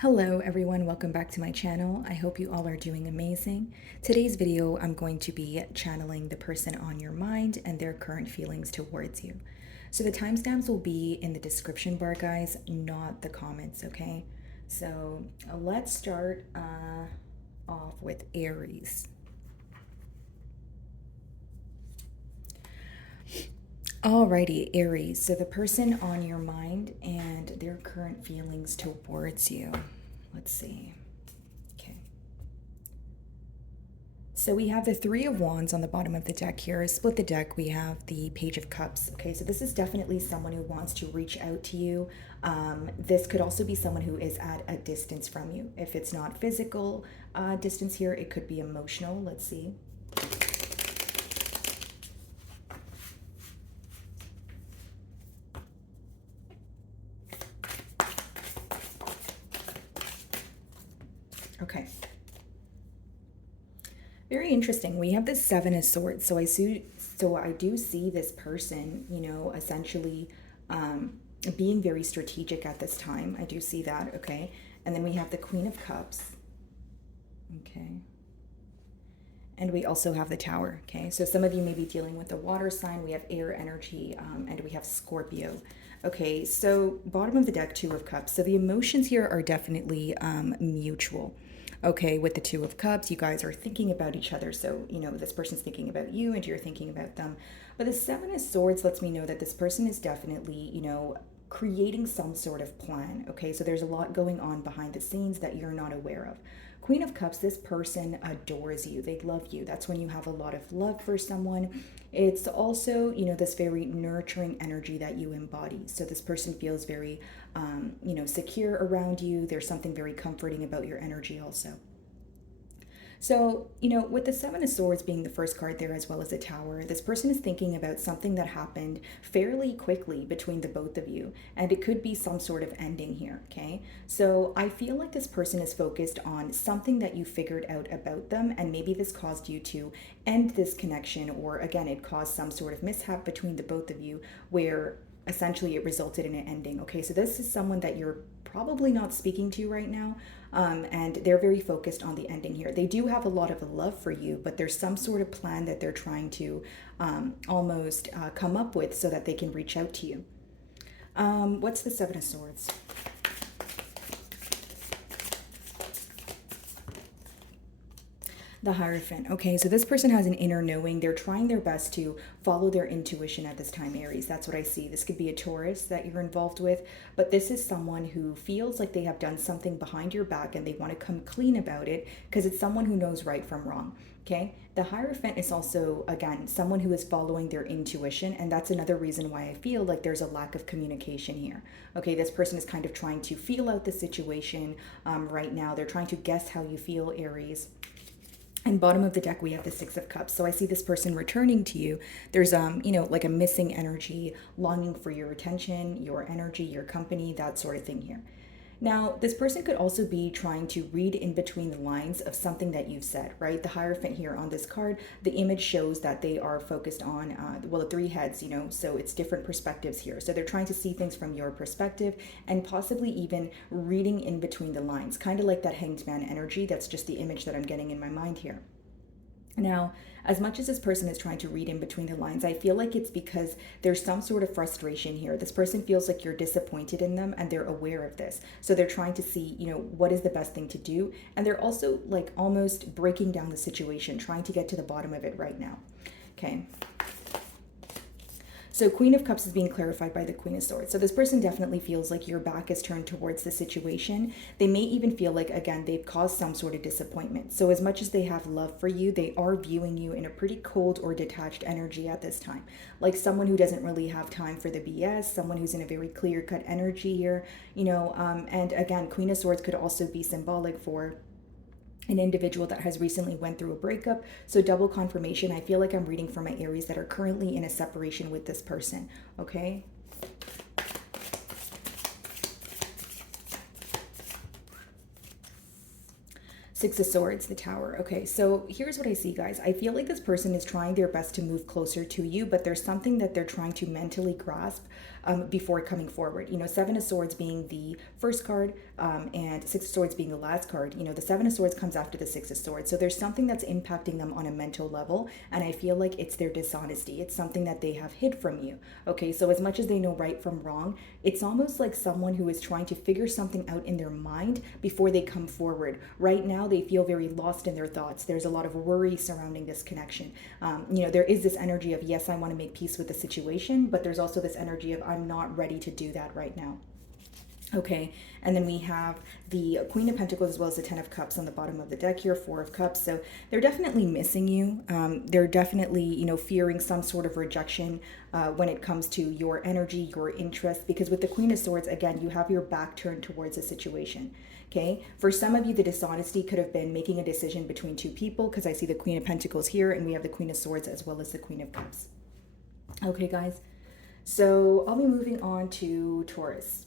Hello everyone, welcome back to my channel. I hope you all are doing amazing. Today's video, I'm going to be channeling the person on your mind and their current feelings towards you. So the timestamps will be in the description bar, guys, not the comments, okay? So let's start off with Aries. Alrighty, Aries. So the person on your mind and their current feelings towards you. Let's see. Okay. So we have the Three of Wands on the bottom of the deck here. Split the deck, we have the Page of Cups. Okay, so this is definitely someone who wants to reach out to you. This could also be someone who is at a distance from you. If it's not physical distance here, it could be emotional. Let's see. Okay. Very interesting. We have the Seven of Swords. So I do see this person, essentially being very strategic at this time. I do see that, okay? And then we have the Queen of Cups. Okay. And we also have the Tower, okay? So some of you may be dealing with the water sign. We have air energy, and we have Scorpio. Okay, so bottom of the deck, Two of Cups. So the emotions here are definitely mutual. Okay, with the Two of Cups, you guys are thinking about each other. So, this person's thinking about you and you're thinking about them. But the Seven of Swords lets me know that this person is definitely, creating some sort of plan. Okay, so there's a lot going on behind the scenes that you're not aware of. Queen of Cups, this person adores you. They love you. That's when you have a lot of love for someone. It's also, this very nurturing energy that you embody. So this person feels very, secure around you. There's something very comforting about your energy also. So, with the Seven of Swords being the first card there as well as the Tower, this person is thinking about something that happened fairly quickly between the both of you, and it could be some sort of ending here, okay? So I feel like this person is focused on something that you figured out about them, and maybe this caused you to end this connection, or again, it caused some sort of mishap between the both of you where essentially it resulted in an ending. Okay, so this is someone that you're probably not speaking to right now, and they're very focused on the ending here. They do have a lot of love for you, but there's some sort of plan that they're trying to almost come up with so that they can reach out to you. What's the Seven of Swords? The Hierophant. Okay, so this person has an inner knowing. They're trying their best to follow their intuition at this time, Aries. That's what I see. This could be a Taurus that you're involved with, but this is someone who feels like they have done something behind your back and they want to come clean about it because it's someone who knows right from wrong. Okay, the Hierophant is also, again, someone who is following their intuition, and that's another reason why I feel like there's a lack of communication here. Okay, this person is kind of trying to feel out the situation right now. They're trying to guess how you feel, Aries. And bottom of the deck, we have the Six of Cups. So I see this person returning to you. There's, like a missing energy, longing for your attention, your energy, your company, that sort of thing here. Now, this person could also be trying to read in between the lines of something that you've said, right? The Hierophant here on this card, the image shows that they are focused on, the three heads, so it's different perspectives here. So they're trying to see things from your perspective and possibly even reading in between the lines, kind of like that Hanged Man energy. That's just the image that I'm getting in my mind here. Now, as much as this person is trying to read in between the lines, I feel like it's because there's some sort of frustration here. This person feels like you're disappointed in them and they're aware of this. So they're trying to see, what is the best thing to do. And they're also like almost breaking down the situation, trying to get to the bottom of it right now. Okay. So Queen of Cups is being clarified by the Queen of Swords. So this person definitely feels like your back is turned towards the situation. They may even feel like, again, they've caused some sort of disappointment. So as much as they have love for you, they are viewing you in a pretty cold or detached energy at this time. Like someone who doesn't really have time for the BS, someone who's in a very clear-cut energy here, and again, Queen of Swords could also be symbolic for an individual that has recently went through a breakup. So double confirmation. I feel like I'm reading for my Aries that are currently in a separation with this person. Okay. Six of Swords, the Tower. Okay, so here's what I see, guys. I feel like this person is trying their best to move closer to you, but there's something that they're trying to mentally grasp before coming forward. You know, Seven of Swords being the first card, and Six of Swords being the last card. You know, the Seven of Swords comes after the Six of Swords. So there's something that's impacting them on a mental level, and I feel like it's their dishonesty. It's something that they have hid from you. Okay, so as much as they know right from wrong, it's almost like someone who is trying to figure something out in their mind before they come forward. Right now, they feel very lost in their thoughts. There's a lot of worry surrounding this connection. You know, there is this energy of, yes, I want to make peace with the situation, but there's also this energy of, I'm not ready to do that right now. Okay, and then we have the Queen of Pentacles as well as the Ten of Cups on the bottom of the deck here, Four of Cups. So they're definitely missing you. They're definitely, you know, fearing some sort of rejection when it comes to your energy, your interest, because with the Queen of Swords, again, you have your back turned towards a situation. Okay, for some of you, the dishonesty could have been making a decision between two people, because I see the Queen of Pentacles here and we have the Queen of Swords as well as the Queen of Cups. Okay, guys, so I'll be moving on to Taurus.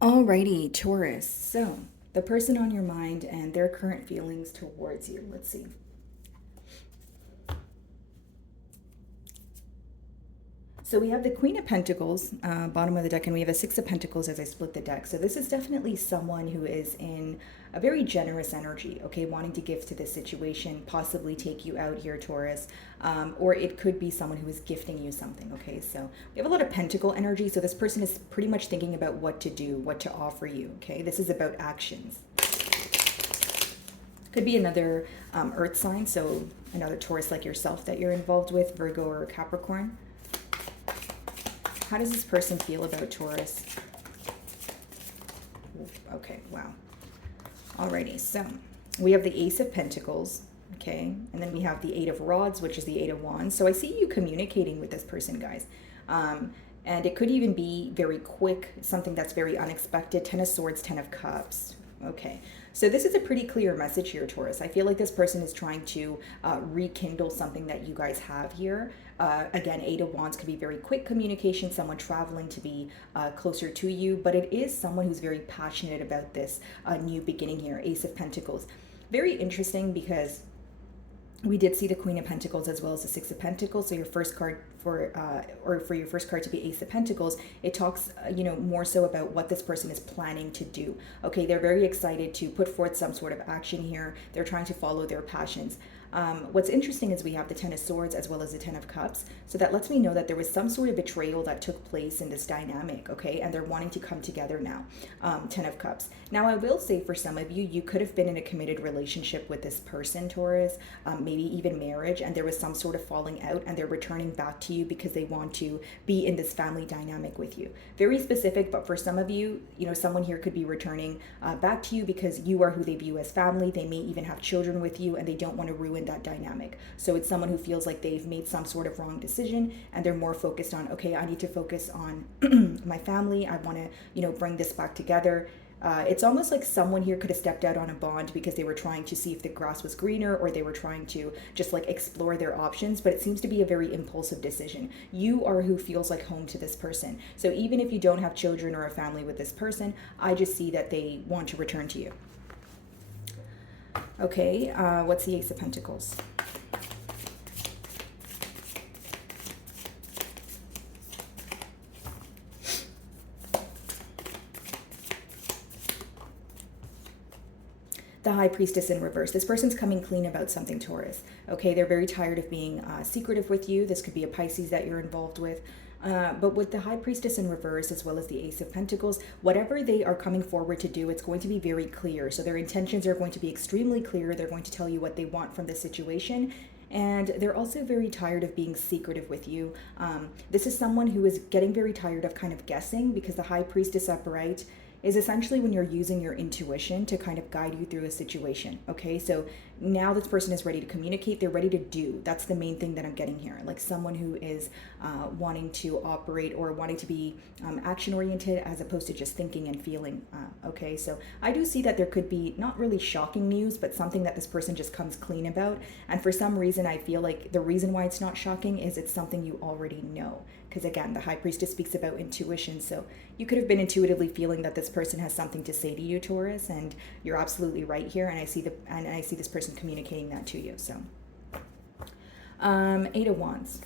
Alrighty, Taurus. So, the person on your mind and their current feelings towards you. Let's see. So we have the Queen of Pentacles, bottom of the deck, and we have a Six of Pentacles as I split the deck. So this is definitely someone who is in a very generous energy, okay, wanting to give to this situation, possibly take you out here, Taurus, or it could be someone who is gifting you something, okay? So we have a lot of Pentacle energy, so this person is pretty much thinking about what to do, what to offer you, okay? This is about actions. Could be another earth sign, so another Taurus like yourself that you're involved with, Virgo or Capricorn. How does this person feel about Taurus? Okay, wow. Alrighty, so we have the Ace of Pentacles, okay? And then we have the Eight of Rods, which is the Eight of Wands. So I see you communicating with this person, guys. And it could even be very quick, something that's very unexpected. Ten of Swords, Ten of Cups. Okay, so this is a pretty clear message here, Taurus. I feel like this person is trying to rekindle something that you guys have here. Again, Eight of Wands could be very quick communication, someone traveling to be closer to you, but it is someone who's very passionate about this new beginning here. Ace of Pentacles. Very interesting because we did see the Queen of Pentacles as well as the Six of Pentacles. So your first card for your first card to be Ace of Pentacles, it talks, you know, more so about what this person is planning to do. Okay, they're very excited to put forth some sort of action here. They're trying to follow their passions. What's interesting is we have the Ten of Swords as well as the Ten of Cups. So that lets me know that there was some sort of betrayal that took place in this dynamic, okay? And they're wanting to come together now. Ten of Cups. Now, I will say for some of you, you could have been in a committed relationship with this person, Taurus, maybe even marriage, and there was some sort of falling out, and they're returning back to you because they want to be in this family dynamic with you. Very specific, but for some of you, you know, someone here could be returning back to you because you are who they view as family. They may even have children with you, and they don't want to ruin that dynamic. So it's someone who feels like they've made some sort of wrong decision, and they're more focused on, okay, I need to focus on my family. I want to, you know, bring this back together. It's almost like someone here could have stepped out on a bond because they were trying to see if the grass was greener, or they were trying to just like explore their options, but it seems to be a very impulsive decision. You are who feels like home to this person. So even if you don't have children or a family with this person, I just see that they want to return to you. Okay, what's the Ace of Pentacles? The High Priestess in reverse. This person's coming clean about something, Taurus. Okay, they're very tired of being secretive with you. This could be a Pisces that you're involved with. But with the High Priestess in reverse, as well as the Ace of Pentacles, whatever they are coming forward to do, it's going to be very clear. So their intentions are going to be extremely clear. They're going to tell you what they want from this situation. And they're also very tired of being secretive with you. This is someone who is getting very tired of kind of guessing, because the High Priestess upright is essentially when you're using your intuition to kind of guide you through a situation, okay? So now this person is ready to communicate. They're ready to do. That's the main thing that I'm getting here. Like someone who is wanting to operate or wanting to be action oriented as opposed to just thinking and feeling. Okay, so I do see that there could be not really shocking news, but something that this person just comes clean about. And for some reason, I feel like the reason why it's not shocking is it's something you already know. Because again, the High Priestess speaks about intuition. So you could have been intuitively feeling that this person has something to say to you, Taurus, and you're absolutely right here. And I see this person communicating that to you. So, Eight of Wands.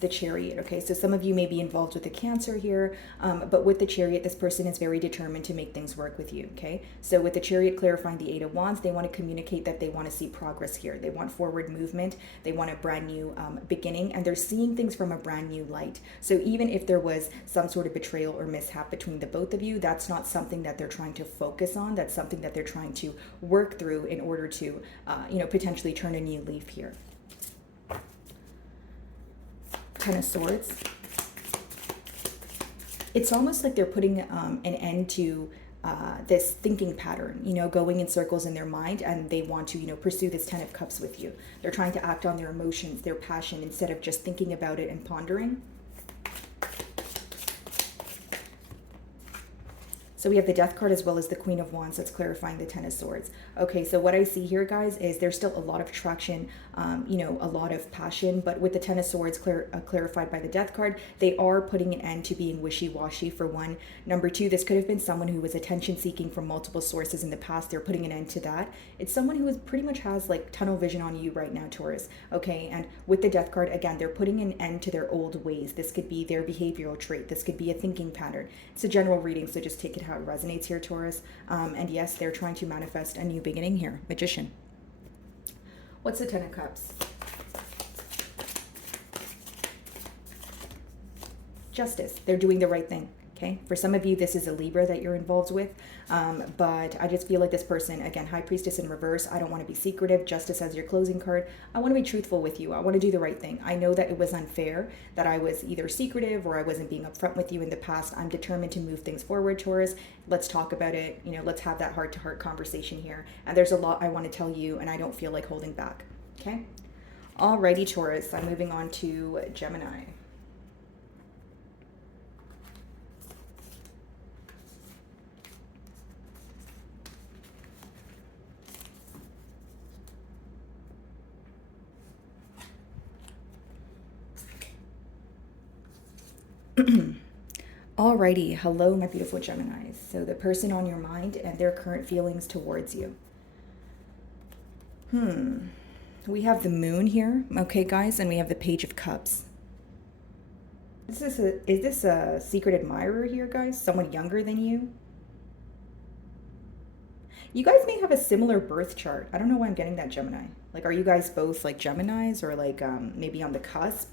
The Chariot. Okay, so some of you may be involved with the Cancer here, but with the Chariot, this person is very determined to make things work with you. Okay, so with the Chariot clarifying the Eight of Wands, they want to communicate that they want to see progress here. They want forward movement. They want a brand new beginning, and they're seeing things from a brand new light. So even if there was some sort of betrayal or mishap between the both of you, that's not something that they're trying to focus on. That's something that they're trying to work through in order to, potentially turn a new leaf here. Ten of Swords. It's almost like they're putting an end to this thinking pattern, going in circles in their mind, and they want to, pursue this Ten of Cups with you. They're trying to act on their emotions, their passion, instead of just thinking about it and pondering. So we have the Death card as well as the Queen of Wands that's clarifying the Ten of Swords. Okay, so what I see here, guys, is there's still a lot of traction, a lot of passion, but with the Ten of Swords clarified by the Death card, they are putting an end to being wishy-washy, for one. Number two, this could have been someone who was attention-seeking from multiple sources in the past. They're putting an end to that. It's someone who pretty much has like tunnel vision on you right now, Taurus. Okay, and with the Death card, again, they're putting an end to their old ways. This could be their behavioral trait. This could be a thinking pattern. It's a general reading, so just take it how it resonates here, Taurus. And yes, they're trying to manifest a new beginning here. Magician. What's the Ten of Cups? Justice. They're doing the right thing. Okay, for some of you, this is a Libra that you're involved with, but I just feel like this person, again, High Priestess in reverse. I don't want to be secretive. Justice as your closing card. I want to be truthful with you. I want to do the right thing. I know that it was unfair that I was either secretive or I wasn't being upfront with you in the past. I'm determined to move things forward, Taurus. Let's talk about it. Let's have that heart-to-heart conversation here. And there's a lot I want to tell you, and I don't feel like holding back. Okay? Alrighty, Taurus. I'm moving on to Gemini. Alrighty, hello my beautiful Geminis. So the person on your mind and their current feelings towards you. We have the Moon here, okay guys, and we have the Page of Cups. Is this a secret admirer here, guys? Someone younger than you? You guys may have a similar birth chart. I don't know why I'm getting that, Gemini. Like, are you guys both like Geminis or like maybe on the cusp?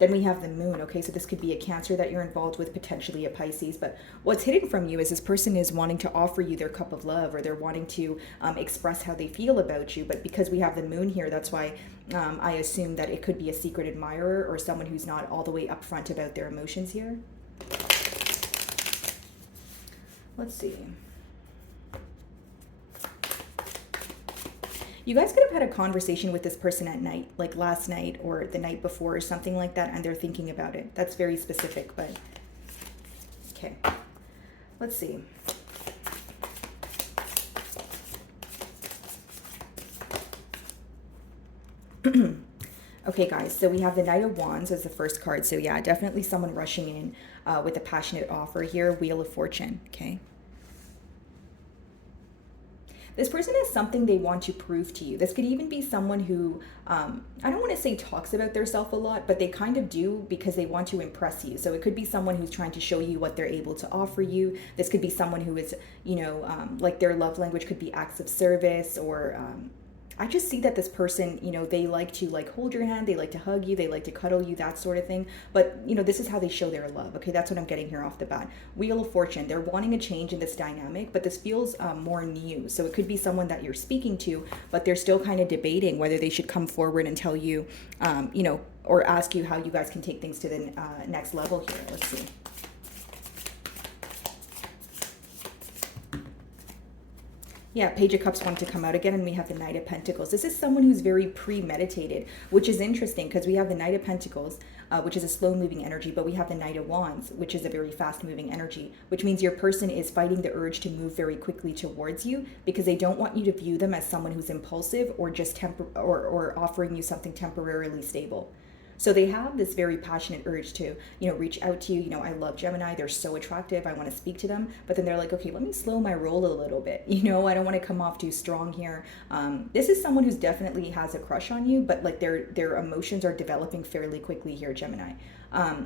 Then we have the Moon, okay? So this could be a Cancer that you're involved with, potentially a Pisces. But what's hidden from you is this person is wanting to offer you their cup of love, or they're wanting to express how they feel about you. But because we have the Moon here, that's why I assume that it could be a secret admirer or someone who's not all the way upfront about their emotions here. Let's see. You guys could have had a conversation with this person at night, like last night or the night before or something like that, and they're thinking about it. That's very specific, but okay. Let's see. Okay, guys, so we have the Knight of Wands as the first card. So yeah, definitely someone rushing in with a passionate offer here. Wheel of Fortune, okay? This person has something they want to prove to you. This could even be someone who, I don't want to say talks about themselves a lot, but they kind of do because they want to impress you. So it could be someone who's trying to show you what they're able to offer you. This could be someone who is, like their love language could be acts of service, or I just see that this person, they like to hold your hand, they like to hug you, they like to cuddle you, that sort of thing. But, this is how they show their love. Okay, that's what I'm getting here off the bat. Wheel of Fortune, they're wanting a change in this dynamic, but this feels more new. So it could be someone that you're speaking to, but they're still kind of debating whether they should come forward and tell you, or ask you how you guys can take things to the next level here. Let's see. Yeah, Page of Cups wanted to come out again, and we have the Knight of Pentacles. This is someone who's very premeditated, which is interesting because we have the Knight of Pentacles, which is a slow-moving energy, but we have the Knight of Wands, which is a very fast-moving energy, which means your person is fighting the urge to move very quickly towards you because they don't want you to view them as someone who's impulsive or just or offering you something temporarily stable. So they have this very passionate urge to, reach out to you. I love Gemini. They're so attractive. I want to speak to them. But then they're like, okay, let me slow my roll a little bit. I don't want to come off too strong here. This is someone who's definitely has a crush on you, but like their emotions are developing fairly quickly here, Gemini.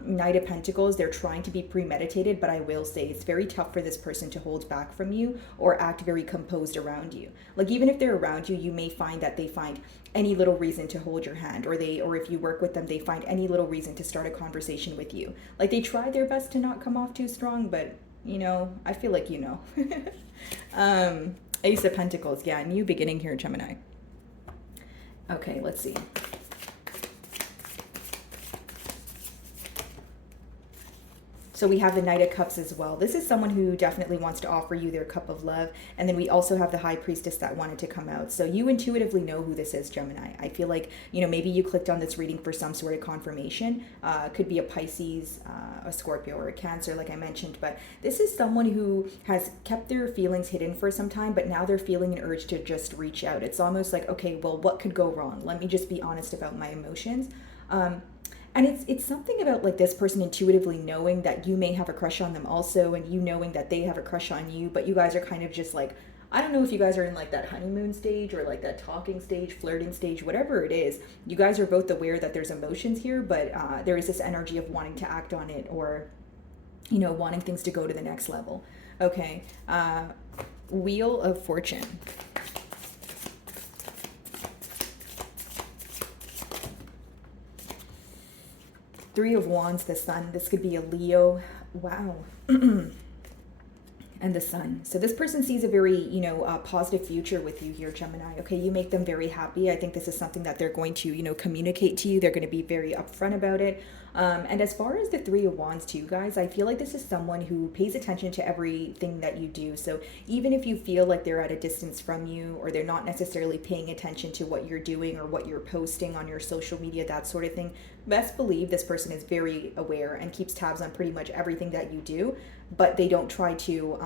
Knight of Pentacles, they're trying to be premeditated, but I will say it's very tough for this person to hold back from you or act very composed around you. Like even if they're around you, you may find that they find any little reason to hold your hand, or if you work with them, they find any little reason to start a conversation with you. Like they try their best to not come off too strong, but I feel like Ace of Pentacles, yeah, new beginning here, Gemini. Okay, let's see. So we have the Knight of Cups as well. This is someone who definitely wants to offer you their cup of love. And then we also have the High Priestess that wanted to come out. So you intuitively know who this is, Gemini. I feel like, maybe you clicked on this reading for some sort of confirmation. Could be a Pisces, a Scorpio, or a Cancer, like I mentioned. But this is someone who has kept their feelings hidden for some time, but now they're feeling an urge to just reach out. It's almost like, okay, well, what could go wrong? Let me just be honest about my emotions. And it's something about like this person intuitively knowing that you may have a crush on them also, and you knowing that they have a crush on you, but you guys are kind of just like, I don't know if you guys are in like that honeymoon stage or like that talking stage, flirting stage, whatever it is. You guys are both aware that there's emotions here, but there is this energy of wanting to act on it, or, wanting things to go to the next level. Okay. Wheel of Fortune. Three of Wands, the Sun. This could be a Leo. Wow. And the Sun. So this person sees a very, positive future with you here, Gemini. Okay, you make them very happy. I think this is something that they're going to, communicate to you. They're going to be very upfront about it. And as far as the Three of Wands too, guys, I feel like this is someone who pays attention to everything that you do. So even if you feel like they're at a distance from you, or they're not necessarily paying attention to what you're doing or what you're posting on your social media, that sort of thing, best believe this person is very aware and keeps tabs on pretty much everything that you do, but they don't try to,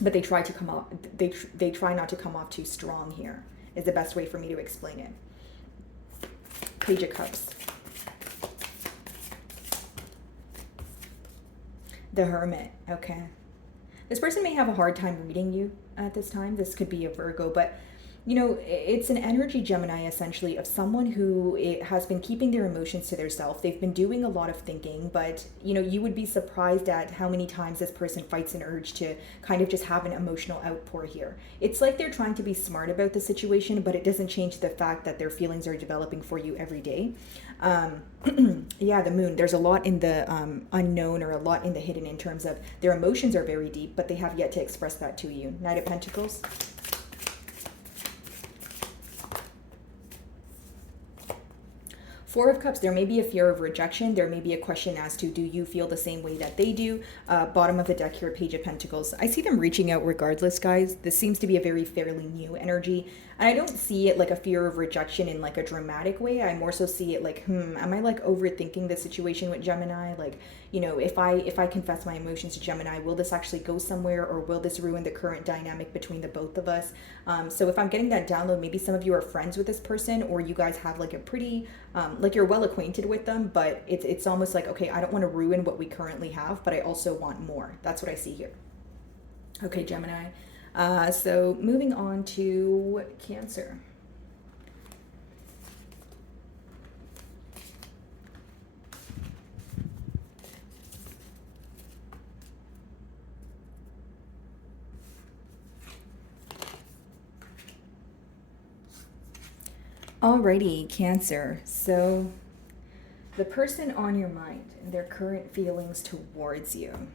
but they try to come off, they try not to come off too strong here, is the best way for me to explain it. Page of Cups. The Hermit. Okay. This person may have a hard time reading you at this time. This could be a Virgo, but it's an energy, Gemini, essentially, of someone who has been keeping their emotions to themselves. They've been doing a lot of thinking, but, you would be surprised at how many times this person fights an urge to kind of just have an emotional outpour here. It's like they're trying to be smart about the situation, but it doesn't change the fact that their feelings are developing for you every day. Yeah, the Moon. There's a lot in the unknown, or a lot in the hidden, in terms of their emotions are very deep, but they have yet to express that to you. Knight of Pentacles. Four of Cups, there may be a fear of rejection. There may be a question as to, do you feel the same way that they do? Bottom of the deck here, Page of Pentacles. I see them reaching out regardless, guys. This seems to be a very fairly new energy. And I don't see it like a fear of rejection in like a dramatic way. I more so see it like, am I like overthinking the situation with Gemini? Like, if I confess my emotions to Gemini, will this actually go somewhere, or will this ruin the current dynamic between the both of us? So if I'm getting that download, maybe some of you are friends with this person, or you guys have like a pretty, like you're well acquainted with them, but it's almost like, okay, I don't want to ruin what we currently have, but I also want more. That's what I see here. Okay, Gemini. So moving on to Cancer. Alrighty, Cancer. So the person on your mind and their current feelings towards you.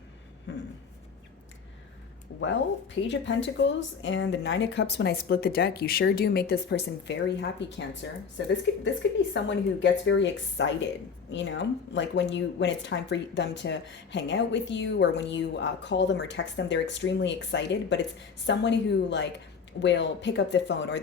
Well, Page of Pentacles and the Nine of Cups when I split the deck, you sure do make this person very happy, Cancer. So this could be someone who gets very excited, you know, like when it's time for them to hang out with you, or when you call them or text them, they're extremely excited. But it's someone who like will pick up the phone, or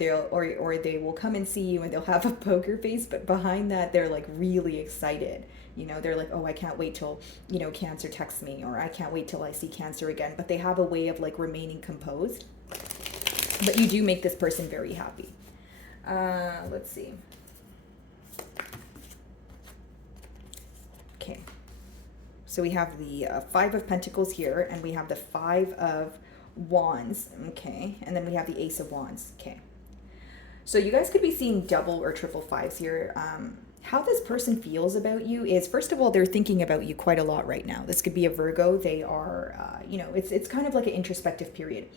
or they will come and see you and they'll have a poker face, but behind that they're like really excited. You know, they're like, oh, I can't wait till, you know, Cancer texts me, or I can't wait till I see Cancer again. But they have a way of like remaining composed. But you do make this person very happy. Let's see. Okay. So we have the Five of Pentacles here, and we have the Five of Wands. Okay. And then we have the Ace of Wands. Okay. So you guys could be seeing double or triple fives here. How this person feels about you is, first of all, they're thinking about you quite a lot right now. This could be a Virgo. They are, you know, it's kind of like an introspective period.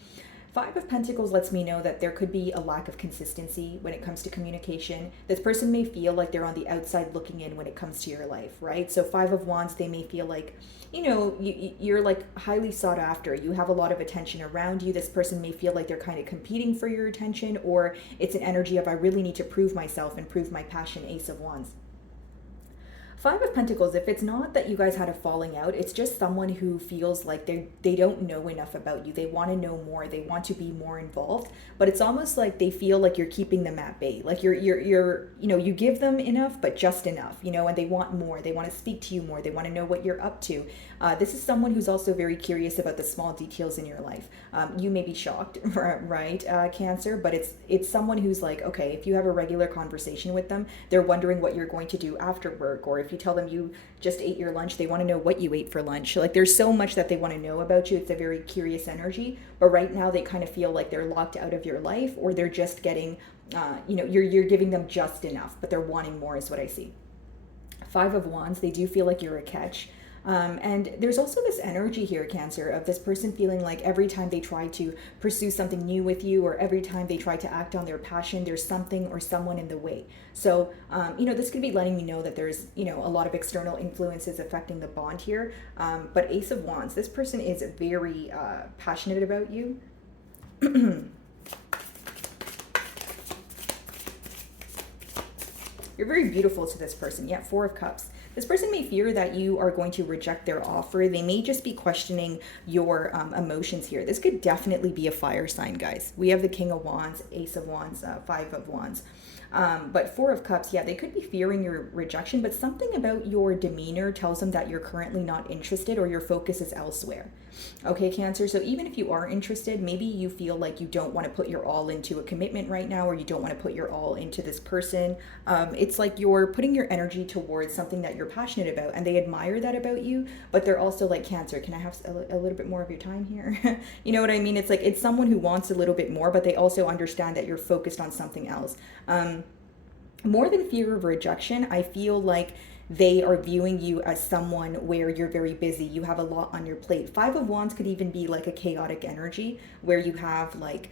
Five of Pentacles lets me know that there could be a lack of consistency when it comes to communication. This person may feel like they're on the outside looking in when it comes to your life, right? So Five of Wands, they may feel like, you know, you're like highly sought after. You have a lot of attention around you. This person may feel like they're kind of competing for your attention, or it's an energy of I really need to prove myself and prove my passion, Ace of Wands. Five of Pentacles, if it's not that you guys had a falling out, it's just someone who feels like they don't know enough about you. They want to know more. They want to be more involved, but it's almost like they feel like you're keeping them at bay. Like you're you know, you give them enough, but just enough, you know, and they want more. They want to speak to you more. They want to know what you're up to. This is someone who's also very curious about the small details in your life. You may be shocked, right, Cancer, but it's someone who's like, okay, if you have a regular conversation with them, they're wondering what you're going to do after work, or if you tell them you just ate your lunch, they want to know what you ate for lunch. Like there's so much that they want to know about you. It's a very curious energy, but right now they kind of feel like they're locked out of your life, or they're just getting, you know, you're giving them just enough, but they're wanting more is what I see. Five of Wands, they do feel like you're a catch. And there's also this energy here, Cancer, of this person feeling like every time they try to pursue something new with you, or every time they try to act on their passion, there's something or someone in the way. So, you know, this could be letting me know that there's, you know, a lot of external influences affecting the bond here. But Ace of Wands, this person is very passionate about you. You're very beautiful to this person. Yeah, Four of Cups. This person may fear that you are going to reject their offer. They may just be questioning your emotions here. This could definitely be a fire sign, guys. We have the King of Wands, Ace of Wands, Five of Wands. But Four of Cups, yeah, they could be fearing your rejection, but something about your demeanor tells them that you're currently not interested, or your focus is elsewhere. Okay, Cancer, so even if you are interested, maybe you feel like you don't want to put your all into a commitment right now, or you don't want to put your all into this person. It's like you're putting your energy towards something that you're passionate about, and they admire that about you, but they're also like, Cancer, can I have a little bit more of your time here? You know what I mean? It's like, it's someone who wants a little bit more, but they also understand that you're focused on something else. More than fear of rejection, I feel like they are viewing you as someone where you're very busy. You have a lot on your plate. Five of Wands could even be like a chaotic energy where you have like,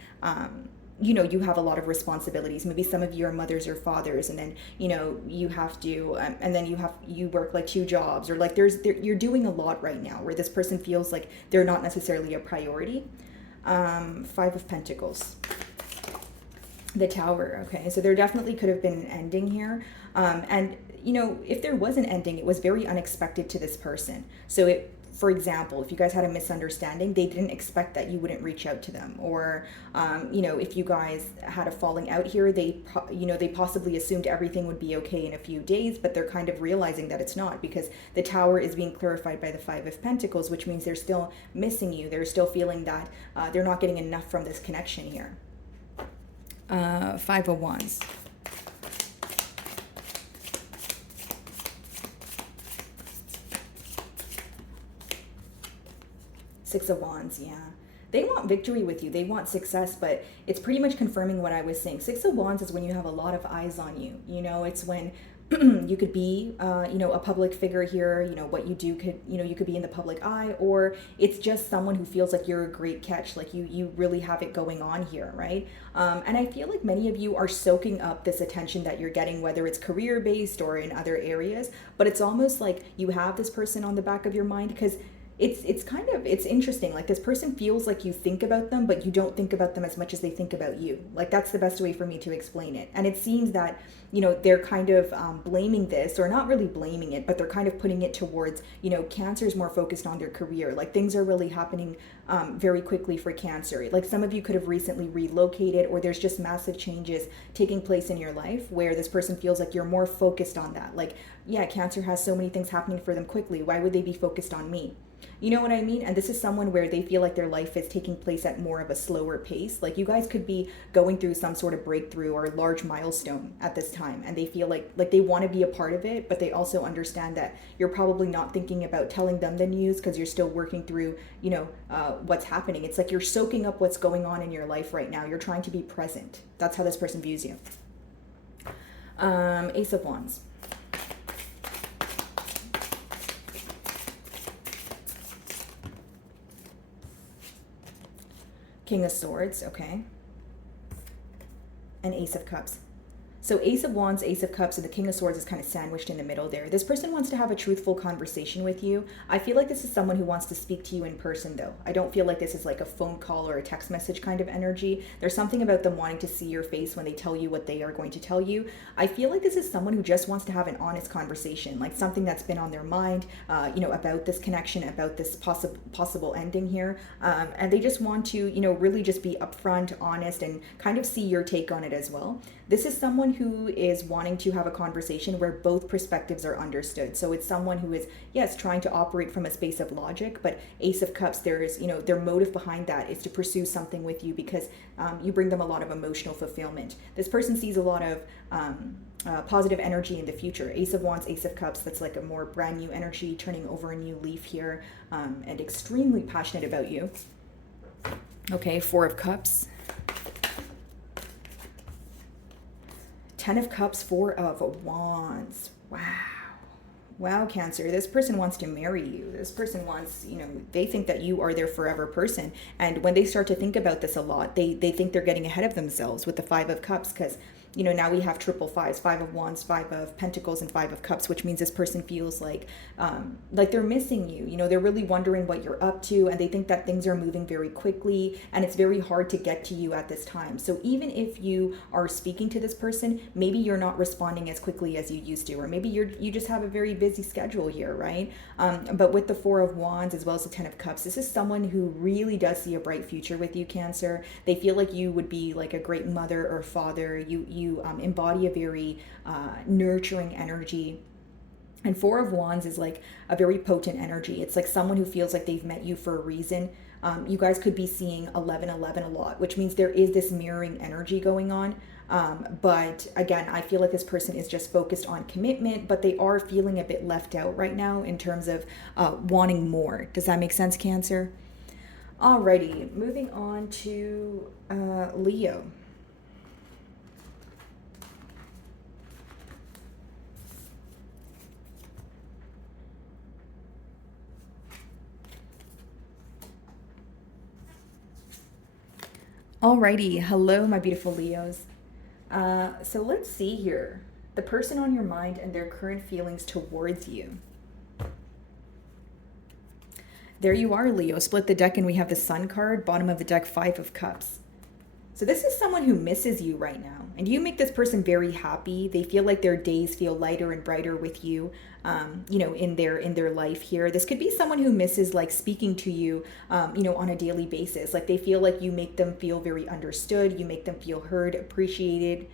you know, you have a lot of responsibilities. Maybe some of you are mothers or fathers, and then, you know, you have to, and then you work like two jobs, or like you're doing a lot right now where this person feels like they're not necessarily a priority. Five of Pentacles. The Tower. Okay, so there definitely could have been an ending here, and you know, if there was an ending, it was very unexpected to this person. So for example, if you guys had a misunderstanding, they didn't expect that you wouldn't reach out to them, or you know, if you guys had a falling out here, they possibly assumed everything would be okay in a few days, but they're kind of realizing that it's not, because the Tower is being clarified by the Five of Pentacles, which means they're still missing you. They're still feeling that they're not getting enough from this connection here. Five of Wands. Six of Wands, yeah. They want victory with you. They want success, but it's pretty much confirming what I was saying. Six of Wands is when you have a lot of eyes on you. You know, it's when you could be, you know, a public figure here. You know, what you do could, you know, you could be in the public eye, or it's just someone who feels like you're a great catch. Like you really have it going on here, right? And I feel like many of you are soaking up this attention that you're getting, whether it's career-based or in other areas, but it's almost like you have this person on the back of your mind, because it's kind of, it's interesting. Like this person feels like you think about them, but you don't think about them as much as they think about you. Like that's the best way for me to explain it. And it seems that, you know, they're kind of blaming this, or not really blaming it, but they're kind of putting it towards, you know, Cancer is more focused on their career. Like things are really happening very quickly for Cancer. Like some of you could have recently relocated, or there's just massive changes taking place in your life where this person feels like you're more focused on that. Like, yeah, Cancer has so many things happening for them quickly. Why would they be focused on me? You know what I mean? And this is someone where they feel like their life is taking place at more of a slower pace. Like you guys could be going through some sort of breakthrough or large milestone at this time, and they feel like they want to be a part of it, but they also understand that you're probably not thinking about telling them the news because you're still working through, you know, what's happening. It's like you're soaking up what's going on in your life right now. You're trying to be present. That's how this person views you. Ace of Wands. King of Swords, okay. And Ace of Cups. So Ace of Wands, Ace of Cups, and the King of Swords is kind of sandwiched in the middle there. This person wants to have a truthful conversation with you. I feel like this is someone who wants to speak to you in person, though. I don't feel like this is like a phone call or a text message kind of energy. There's something about them wanting to see your face when they tell you what they are going to tell you. I feel like this is someone who just wants to have an honest conversation, like something that's been on their mind, you know, about this connection, about this possible ending here. And they just want to, you know, really just be upfront, honest, and kind of see your take on it as well. This is someone who is wanting to have a conversation where both perspectives are understood. So it's someone who is, yes, trying to operate from a space of logic, but Ace of Cups, there's, you know, their motive behind that is to pursue something with you because you bring them a lot of emotional fulfillment. This person sees a lot of positive energy in the future. Ace of Wands, Ace of Cups, that's like a more brand new energy, turning over a new leaf here, and extremely passionate about you. Okay, Four of Cups. 10 of Cups, 4 of Wands. Wow. Wow, Cancer. This person wants to marry you. This person wants, you know, they think that you are their forever person. And when they start to think about this a lot, they think they're getting ahead of themselves with the 5 of Cups because, you know, now we have triple fives, 5 of Wands, 5 of Pentacles, and 5 of Cups, which means this person feels like they're missing you. You know, they're really wondering what you're up to, and they think that things are moving very quickly, and it's very hard to get to you at this time. So even if you are speaking to this person, maybe you're not responding as quickly as you used to, or maybe you just have a very busy schedule here, right? But with the 4 of Wands as well as the 10 of Cups, this is someone who really does see a bright future with you, Cancer. They feel like you would be like a great mother or father. You embody a very nurturing energy. And 4 of Wands is like a very potent energy. It's like someone who feels like they've met you for a reason. You guys could be seeing 11-11 a lot, which means there is this mirroring energy going on. But again, I feel like this person is just focused on commitment, but they are feeling a bit left out right now in terms of wanting more. Does that make sense, Cancer? Alrighty, moving on to Leo. Alrighty, hello my beautiful Leos. So let's see here. The person on your mind and their current feelings towards you. There you are, Leo. Split the deck and we have the Sun card, bottom of the deck, 5 of Cups. So this is someone who misses you right now, and you make this person very happy. They feel like their days feel lighter and brighter with you, you know, in their life here. This could be someone who misses like speaking to you, you know, on a daily basis. Like they feel like you make them feel very understood. You make them feel heard, appreciated.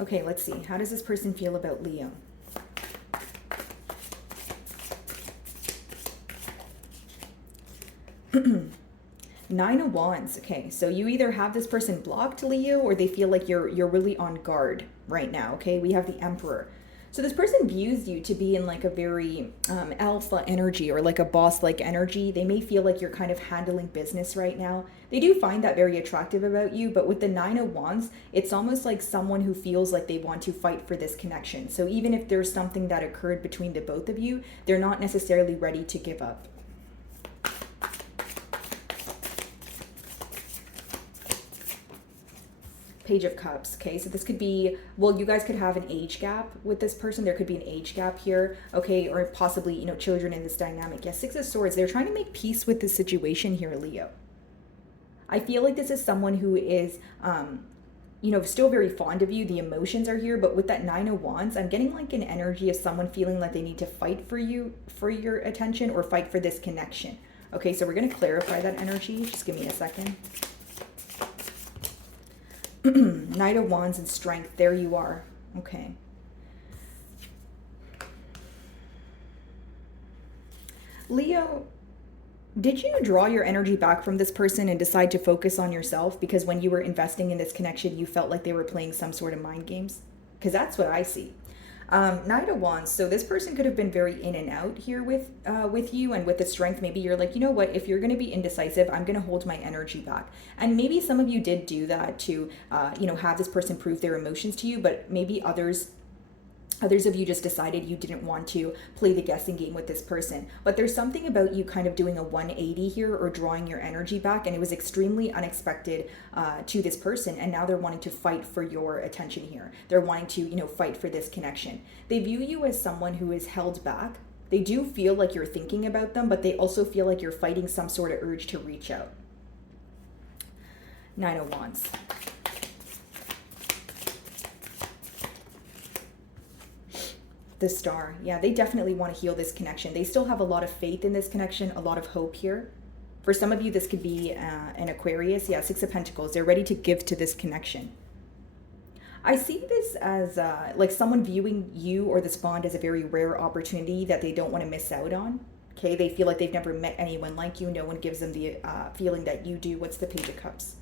Okay, let's see. How does this person feel about Leo? Nine of Wands. Okay, so you either have this person blocked, Leo, or they feel like you're really on guard right now. Okay, we have the Emperor. So this person views you to be in like a very alpha energy, or like a boss-like energy. They may feel like you're kind of handling business right now. They do find that very attractive about you, but with the 9 of Wands, it's almost like someone who feels like they want to fight for this connection. So even if there's something that occurred between the both of you, they're not necessarily ready to give up. Page of Cups. Okay, so this could be, well, you guys could have an age gap with this person. There could be an age gap here, okay, or possibly, you know, children in this dynamic. Yeah, Six of Swords. They're trying to make peace with the situation here, Leo. I feel like this is someone who is, you know, still very fond of you. The emotions are here, but with that Nine of Wands, I'm getting like an energy of someone feeling like they need to fight for you, for your attention, or fight for this connection. Okay, so we're going to clarify that energy. Just give me a second. Knight of Wands and Strength. There you are. Okay. Leo, did you draw your energy back from this person and decide to focus on yourself because when you were investing in this connection, you felt like they were playing some sort of mind games? Because that's what I see. Knight of Wands. So this person could have been very in and out here with you, and with the Strength, maybe you're like, you know what, if you're going to be indecisive, I'm going to hold my energy back. And maybe some of you did do that to, you know, have this person prove their emotions to you, but maybe others of you just decided you didn't want to play the guessing game with this person. But there's something about you kind of doing a 180 here, or drawing your energy back, and it was extremely unexpected to this person, and now they're wanting to fight for your attention here. They're wanting to, you know, fight for this connection. They view you as someone who is held back. They do feel like you're thinking about them, but they also feel like you're fighting some sort of urge to reach out. Nine of Wands. The Star. Yeah, they definitely want to heal this connection. They still have a lot of faith in this connection, a lot of hope here. For some of you, this could be an Aquarius. Yeah, Six of Pentacles. They're ready to give to this connection. I see this as like someone viewing you or this bond as a very rare opportunity that they don't want to miss out on. Okay, they feel like they've never met anyone like you. No one gives them the feeling that you do. What's the Page of Cups?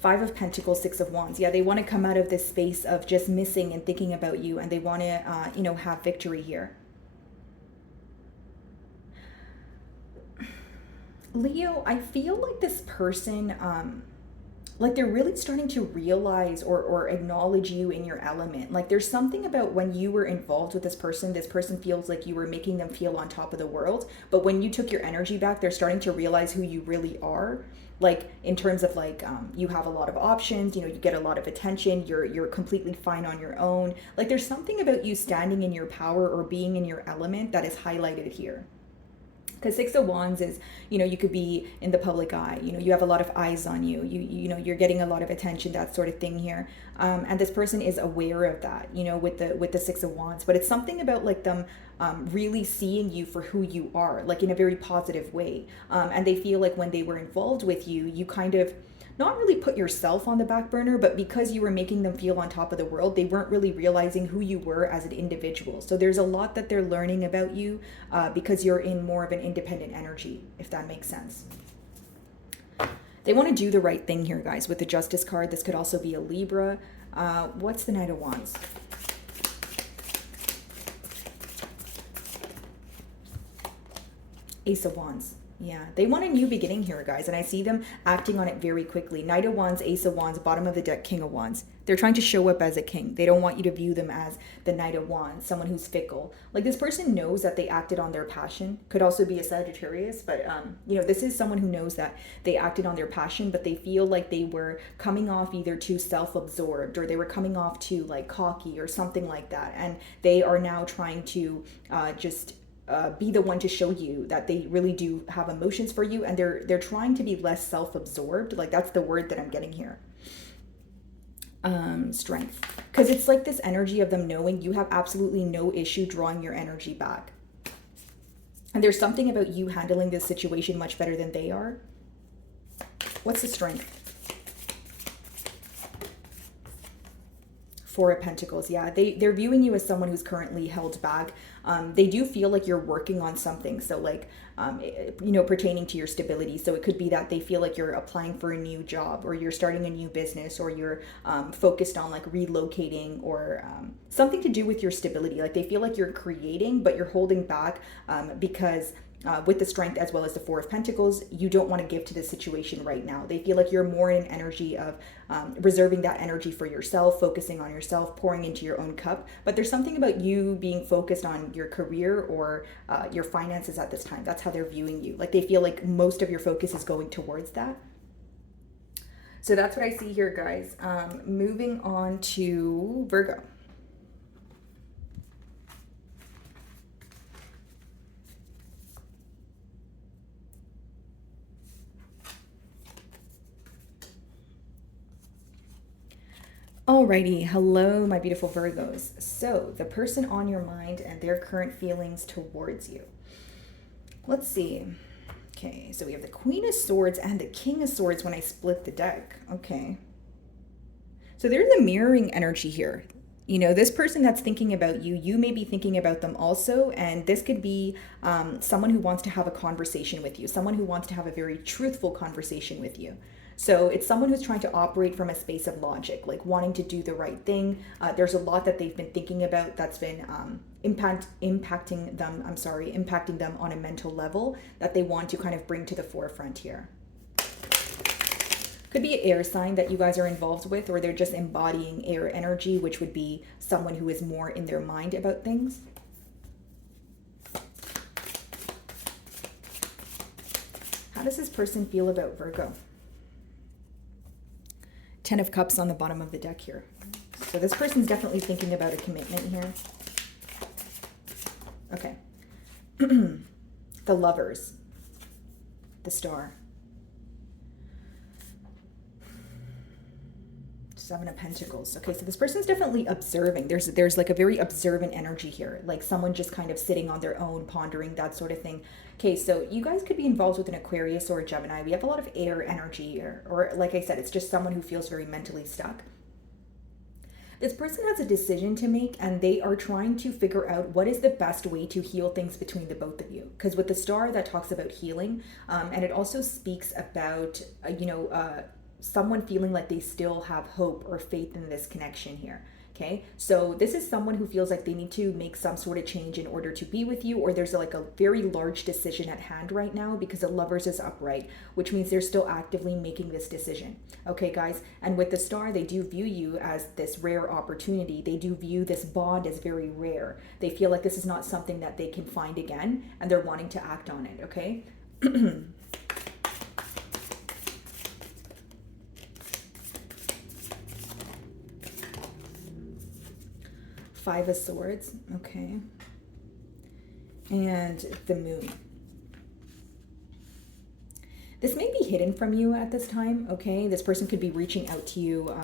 Five of Pentacles, Six of Wands. Yeah, they want to come out of this space of just missing and thinking about you, and they want to, you know, have victory here. Leo, I feel like this person, like they're really starting to realize or acknowledge you in your element. Like there's something about when you were involved with this person feels like you were making them feel on top of the world. But when you took your energy back, they're starting to realize who you really are. Like in terms of like, you have a lot of options, you know, you get a lot of attention, you're completely fine on your own. Like there's something about you standing in your power or being in your element that is highlighted here. Because Six of Wands is, you know, you could be in the public eye, you know, you have a lot of eyes on you, you know, you're getting a lot of attention, that sort of thing here. And this person is aware of that, you know, with the Six of Wands, but it's something about like them really seeing you for who you are, like in a very positive way. And they feel like when they were involved with you, you kind of not really put yourself on the back burner, but because you were making them feel on top of the world, they weren't really realizing who you were as an individual. So there's a lot that they're learning about you because you're in more of an independent energy, if that makes sense. They want to do the right thing here, guys, with the Justice card. This could also be a Libra. What's the Knight of Wands? Ace of Wands. Yeah, they want a new beginning here, guys, and I see them acting on it very quickly. Knight of Wands, Ace of Wands, bottom of the deck, King of Wands. They're trying to show up as a king. They don't want you to view them as the Knight of Wands, someone who's fickle. Like this person knows that they acted on their passion. Could also be a Sagittarius, but you know, this is someone who knows that they acted on their passion, but they feel like they were coming off either too self-absorbed or they were coming off too like cocky or something like that. And they are now trying to just be the one to show you that they really do have emotions for you, and they're trying to be less self-absorbed. Like that's the word that I'm getting here. Strength, because it's like this energy of them knowing you have absolutely no issue drawing your energy back, and there's something about you handling this situation much better than they are. What's the Strength? Four of Pentacles. Yeah, they're viewing you as someone who's currently held back. They do feel like you're working on something. So like, you know, pertaining to your stability. So it could be that they feel like you're applying for a new job, or you're starting a new business, or you're focused on like relocating, or something to do with your stability. Like they feel like you're creating, but you're holding back because with the Strength as well as the Four of Pentacles, you don't want to give to the situation right now. They feel like you're more in an energy of reserving that energy for yourself, focusing on yourself, pouring into your own cup. But there's something about you being focused on your career or your finances at this time. That's how they're viewing you. Like they feel like most of your focus is going towards that. So that's what I see here, guys. Moving on to Virgo. Alrighty, hello, my beautiful Virgos. So, the person on your mind and their current feelings towards you. Let's see. Okay, so we have the Queen of Swords and the King of Swords when I split the deck. Okay. So there's a mirroring energy here. You know, this person that's thinking about you, you may be thinking about them also. And this could be someone who wants to have a conversation with you, someone who wants to have a very truthful conversation with you. So it's someone who's trying to operate from a space of logic, like wanting to do the right thing. There's a lot that they've been thinking about that's been impacting them on a mental level that they want to kind of bring to the forefront here. Could be an air sign that you guys are involved with, or they're just embodying air energy, which would be someone who is more in their mind about things. How does this person feel about Virgo? 10 of Cups on the bottom of the deck here. So this person's definitely thinking about a commitment here. Okay. The Lovers. The Star. 7 of Pentacles. Okay, so this person's definitely observing. There's like a very observant energy here, like someone just kind of sitting on their own, pondering, that sort of thing. Okay, so you guys could be involved with an Aquarius or a Gemini. We have a lot of air energy here, or like I said, it's just someone who feels very mentally stuck. This person has a decision to make, and they are trying to figure out what is the best way to heal things between the both of you. Because with the Star, that talks about healing, and it also speaks about, someone feeling like they still have hope or faith in this connection here. Okay, so this is someone who feels like they need to make some sort of change in order to be with you, or there's like a very large decision at hand right now because the Lovers is upright, which means they're still actively making this decision. Okay, guys, and with the Star, they do view you as this rare opportunity. They do view this bond as very rare. They feel like this is not something that they can find again, and they're wanting to act on it. Okay. 5 of Swords, okay, and the Moon. This may be hidden from you at this time, okay? This person could be reaching out to you.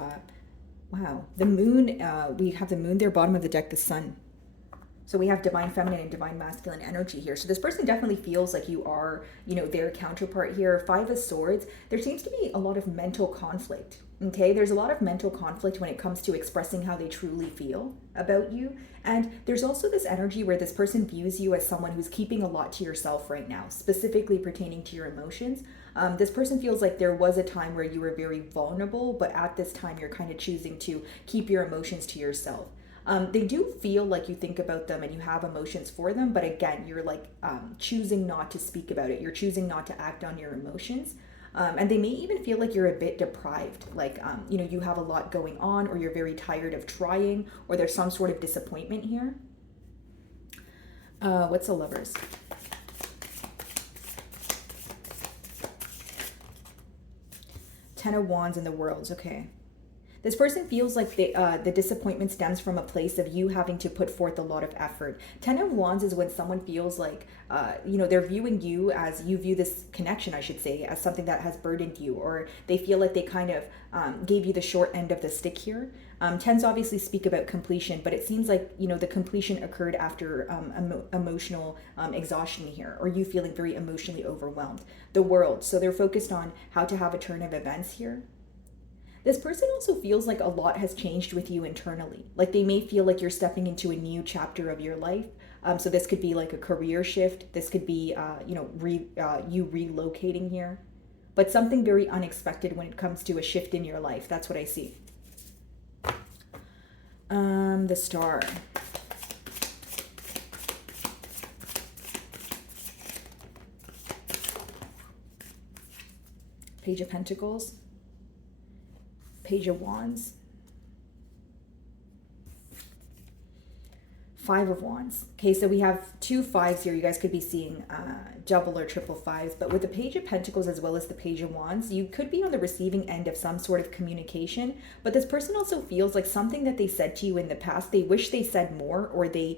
Wow, the Moon, we have the Moon there, bottom of the deck, the Sun. So we have divine feminine and divine masculine energy here. So this person definitely feels like you are, their counterpart here. 5 of Swords, there seems to be a lot of mental conflict. Okay, there's a lot of mental conflict when it comes to expressing how they truly feel about you. And there's also this energy where this person views you as someone who's keeping a lot to yourself right now, specifically pertaining to your emotions. This person feels like there was a time where you were very vulnerable, but at this time you're kind of choosing to keep your emotions to yourself. They do feel like you think about them and you have emotions for them, but again, you're like choosing not to speak about it. You're choosing not to act on your emotions. And they may even feel like you're a bit deprived, like, you have a lot going on, or you're very tired of trying, or there's some sort of disappointment here. What's the Lovers? Ten of Wands in the Worlds, okay. This person feels like the disappointment stems from a place of you having to put forth a lot of effort. 10 of Wands is when someone feels like, they're viewing you as, you view this connection, I should say, as something that has burdened you, or they feel like they kind of gave you the short end of the stick here. 10s obviously speak about completion, but it seems like, the completion occurred after emotional exhaustion here, or you feeling very emotionally overwhelmed. The World, so they're focused on how to have a turn of events here. This person also feels like a lot has changed with you internally. Like they may feel like you're stepping into a new chapter of your life. So this could be like a career shift. This could be, you relocating here. But something very unexpected when it comes to a shift in your life. That's what I see. The Star. Page of Pentacles. Page of Wands. Five of Wands. Okay, so we have two fives here. You guys could be seeing double or triple fives, but with the Page of Pentacles as well as the Page of Wands, you could be on the receiving end of some sort of communication, but this person also feels like something that they said to you in the past, they wish they said more, or they,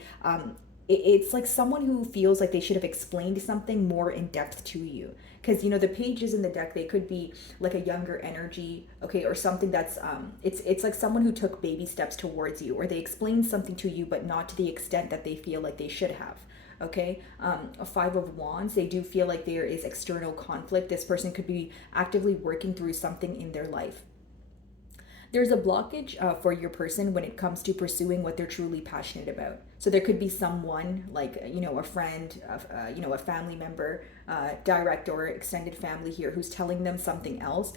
it's like someone who feels like they should have explained something more in depth to you. Because, you know, the pages in the deck, they could be like a younger energy, okay, or something that's, it's like someone who took baby steps towards you, or they explained something to you, but not to the extent that they feel like they should have, okay? A Five of Wands, they do feel like there is external conflict. This person could be actively working through something in their life. There's a blockage for your person when it comes to pursuing what they're truly passionate about. So there could be someone like, you know, a friend, you know, a family member, direct or extended family here, who's telling them something else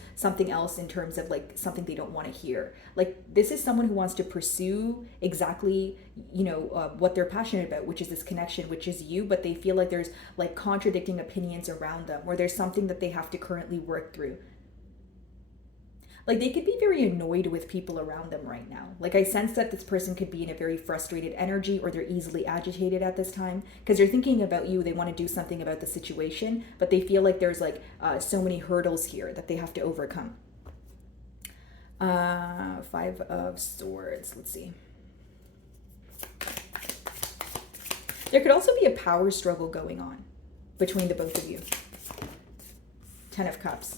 in terms of like something they don't want to hear. Like, this is someone who wants to pursue exactly, you know, what they're passionate about, which is this connection, which is you, but they feel like there's like contradicting opinions around them, or there's something that they have to currently work through. Like, they could be very annoyed with people around them right now. Like, I sense that this person could be in a very frustrated energy, or they're easily agitated at this time because they're thinking about you. They want to do something about the situation, but they feel like there's like so many hurdles here that they have to overcome. Five of Swords. Let's see. There could also be a power struggle going on between the both of you. Ten of Cups.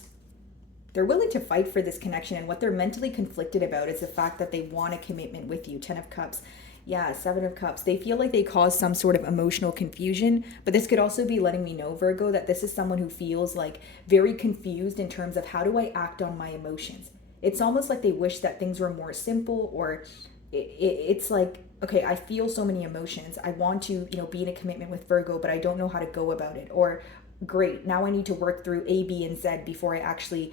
They're willing to fight for this connection, and what they're mentally conflicted about is the fact that they want a commitment with you. 10 of Cups. Yeah, 7 of Cups. They feel like they cause some sort of emotional confusion, but this could also be letting me know, Virgo, that this is someone who feels like very confused in terms of, how do I act on my emotions? It's almost like they wish that things were more simple, or it's like, okay, I feel so many emotions. I want to, you know, be in a commitment with Virgo, but I don't know how to go about it. Or, great, now I need to work through A, B, and Z before I actually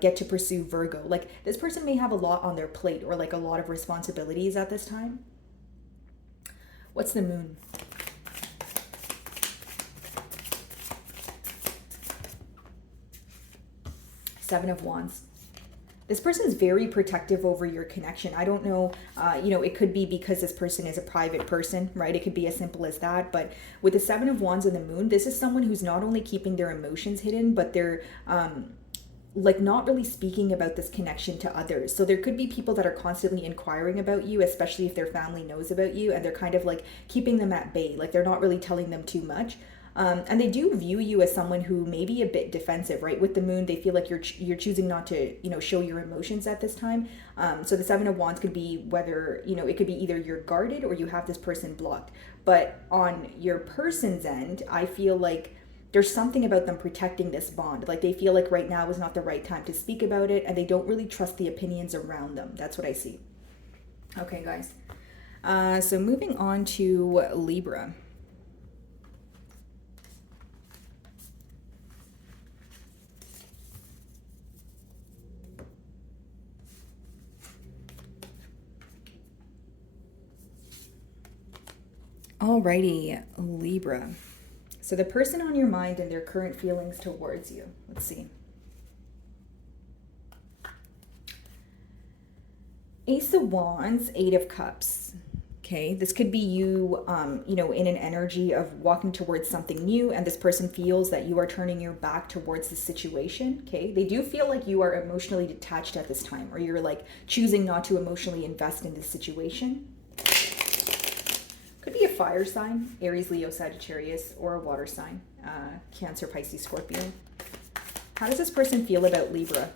get to pursue Virgo. Like, this person may have a lot on their plate, or like a lot of responsibilities at this time. What's the Moon? Seven of Wands. This person is very protective over your connection. I don't know, you know, it could be because this person is a private person, right? It could be as simple as that. But with the Seven of Wands and the Moon, this is someone who's not only keeping their emotions hidden, but they're like not really speaking about this connection to others. So there could be people that are constantly inquiring about you, especially if their family knows about you, and they're kind of like keeping them at bay. Like, they're not really telling them too much. And they do view you as someone who may be a bit defensive, right? With the Moon, they feel like you're choosing not to, you know, show your emotions at this time. So the Seven of Wands could be whether, you know, it could be either you're guarded or you have this person blocked. But on your person's end, I feel like there's something about them protecting this bond. Like, they feel like right now is not the right time to speak about it, and they don't really trust the opinions around them. That's what I see. Okay, guys. So moving on to Libra. Alrighty, Libra. So the person on your mind and their current feelings towards you. Let's see. Ace of Wands, Eight of Cups. Okay, this could be you, you know, in an energy of walking towards something new, and this person feels that you are turning your back towards the situation. Okay, they do feel like you are emotionally detached at this time, or you're like choosing not to emotionally invest in this situation. Could be a fire sign, Aries, Leo, Sagittarius, or a water sign, Cancer, Pisces, Scorpio. How does this person feel about Libra?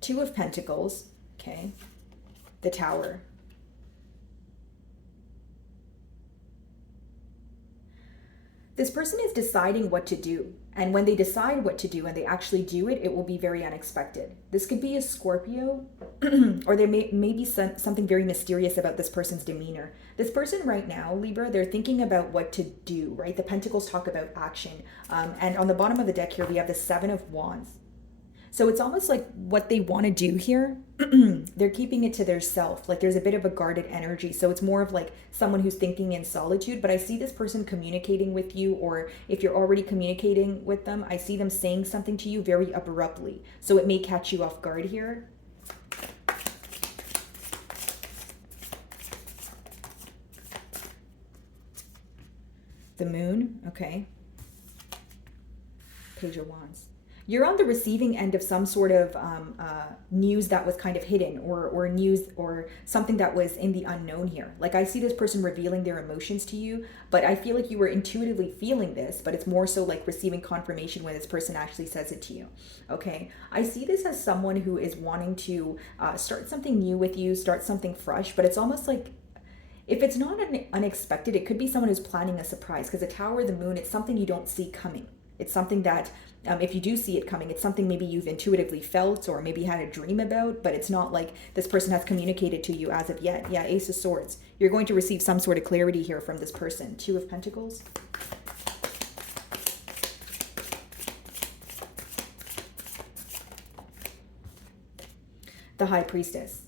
Two of Pentacles, okay, the Tower. This person is deciding what to do. And when they decide what to do and they actually do it, it will be very unexpected. This could be a Scorpio, or there may be something very mysterious about this person's demeanor. This person right now, Libra, they're thinking about what to do, right? The Pentacles talk about action. And on the bottom of the deck here, we have the Seven of Wands. So it's almost like what they want to do here, they're keeping it to their self. Like there's a bit of a guarded energy. So it's more of like someone who's thinking in solitude. But I see this person communicating with you, or if you're already communicating with them, I see them saying something to you very abruptly. So it may catch you off guard here. The moon, okay. Page of Wands. You're on the receiving end of some sort of news that was kind of hidden, or news or something that was in the unknown here. Like I see this person revealing their emotions to you, but I feel like you were intuitively feeling this, but it's more so like receiving confirmation when this person actually says it to you. Okay. I see this as someone who is wanting to start something new with you, start something fresh, but it's almost like, if it's not unexpected, it could be someone who's planning a surprise, because the Tower, the moon, it's something you don't see coming. It's something that if you do see it coming, it's something maybe you've intuitively felt or maybe had a dream about, but it's not like this person has communicated to you as of yet. Yeah, Ace of Swords. You're going to receive some sort of clarity here from this person. Two of Pentacles. The High Priestess.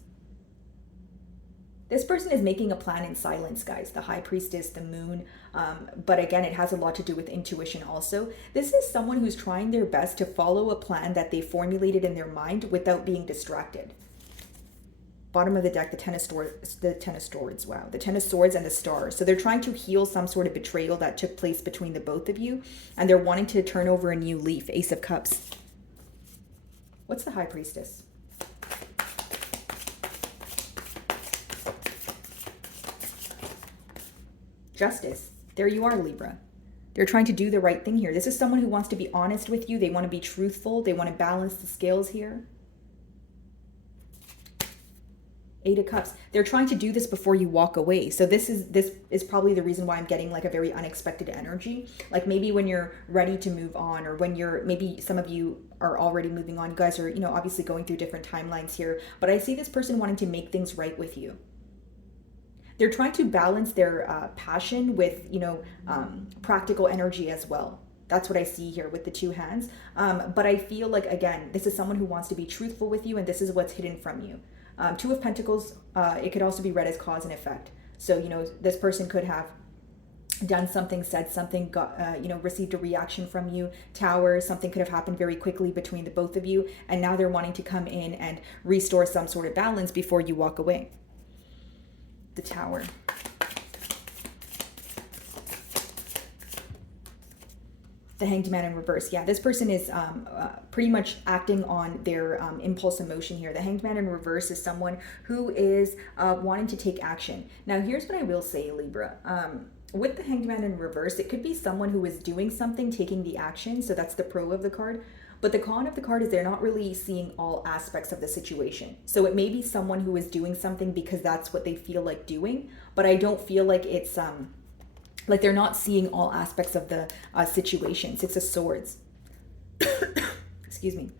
This person is making a plan in silence, guys. The High Priestess, the moon. But again, it has a lot to do with intuition also. This is someone who's trying their best to follow a plan that they formulated in their mind without being distracted. Bottom of the deck, the Ten of Swords, wow. The Ten of Swords and the Star. So they're trying to heal some sort of betrayal that took place between the both of you. And they're wanting to turn over a new leaf. Ace of Cups. What's the High Priestess? Justice. There you are, Libra. They're trying to do the right thing here. This is someone who wants to be honest with you. They want to be truthful. They want to balance the scales here. Eight of Cups. They're trying to do this before you walk away. So this is probably the reason why I'm getting like a very unexpected energy. Like maybe when you're ready to move on, or when you're, maybe some of you are already moving on. You guys are, obviously going through different timelines here. But I see this person wanting to make things right with you. They're trying to balance their passion with, practical energy as well. That's what I see here with the two hands. But I feel like, again, this is someone who wants to be truthful with you, and this is what's hidden from you. Two of Pentacles, it could also be read as cause and effect. So, this person could have done something, said something, got, received a reaction from you. Tower, something could have happened very quickly between the both of you. And now they're wanting to come in and restore some sort of balance before you walk away. The Tower. The Hanged Man in reverse. Yeah, this person is pretty much acting on their impulse emotion here. The Hanged Man in reverse is someone who is wanting to take action. Now, here's what I will say, Libra. With the Hanged Man in reverse, it could be someone who is doing something, taking the action. So that's the pro of the card. But the con of the card is they're not really seeing all aspects of the situation. So it may be someone who is doing something because that's what they feel like doing. But I don't feel like it's like they're not seeing all aspects of the situation. Six of Swords. Excuse me.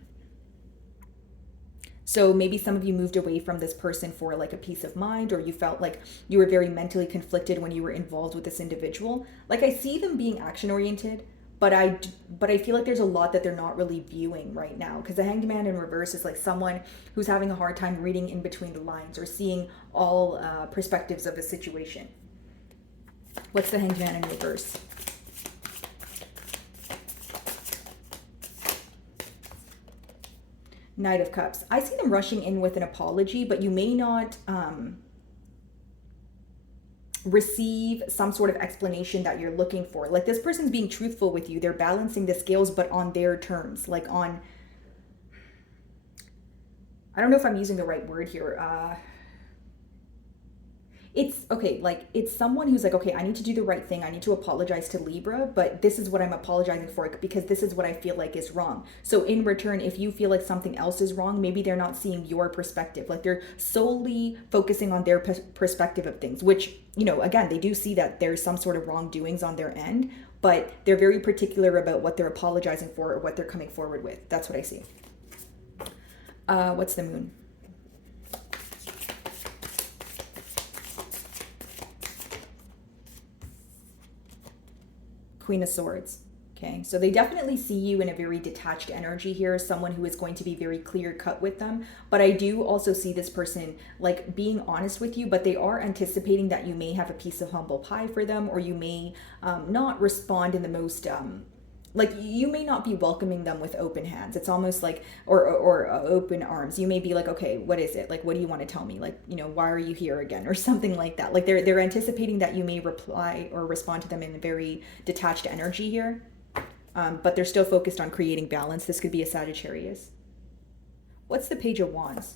So maybe some of you moved away from this person for like a peace of mind, or you felt like you were very mentally conflicted when you were involved with this individual. Like I see them being action oriented. But I feel like there's a lot that they're not really viewing right now, because the Hanged Man in reverse is like someone who's having a hard time reading in between the lines or seeing all perspectives of a situation. What's the Hanged Man in reverse? Knight of Cups. I see them rushing in with an apology, but you may not receive some sort of explanation that you're looking for. Like this person's being truthful with you. They're balancing the scales, but on their terms. Like on, I don't know if I'm using the right word here. It's okay, like it's someone who's like, okay, I need to do the right thing. I need to apologize to Libra, but this is what I'm apologizing for because this is what I feel like is wrong. So in return, if you feel like something else is wrong, maybe they're not seeing your perspective. Like they're solely focusing on their perspective of things, which, again, they do see that there's some sort of wrongdoings on their end, but they're very particular about what they're apologizing for or what they're coming forward with. That's what I see. What's the moon? Queen of Swords. Okay, so they definitely see you in a very detached energy here, someone who is going to be very clear cut with them. But I do also see this person like being honest with you, but they are anticipating that you may have a piece of humble pie for them, or you may not respond in the most like you may not be welcoming them with open hands. It's almost like or open arms. You may be like, okay, what is it? Like, what do you want to tell me? Like, you know, why are you here again, or something like that. Like they're anticipating that you may reply or respond to them in a very detached energy here. But they're still focused on creating balance. This could be a Sagittarius. What's the Page of Wands?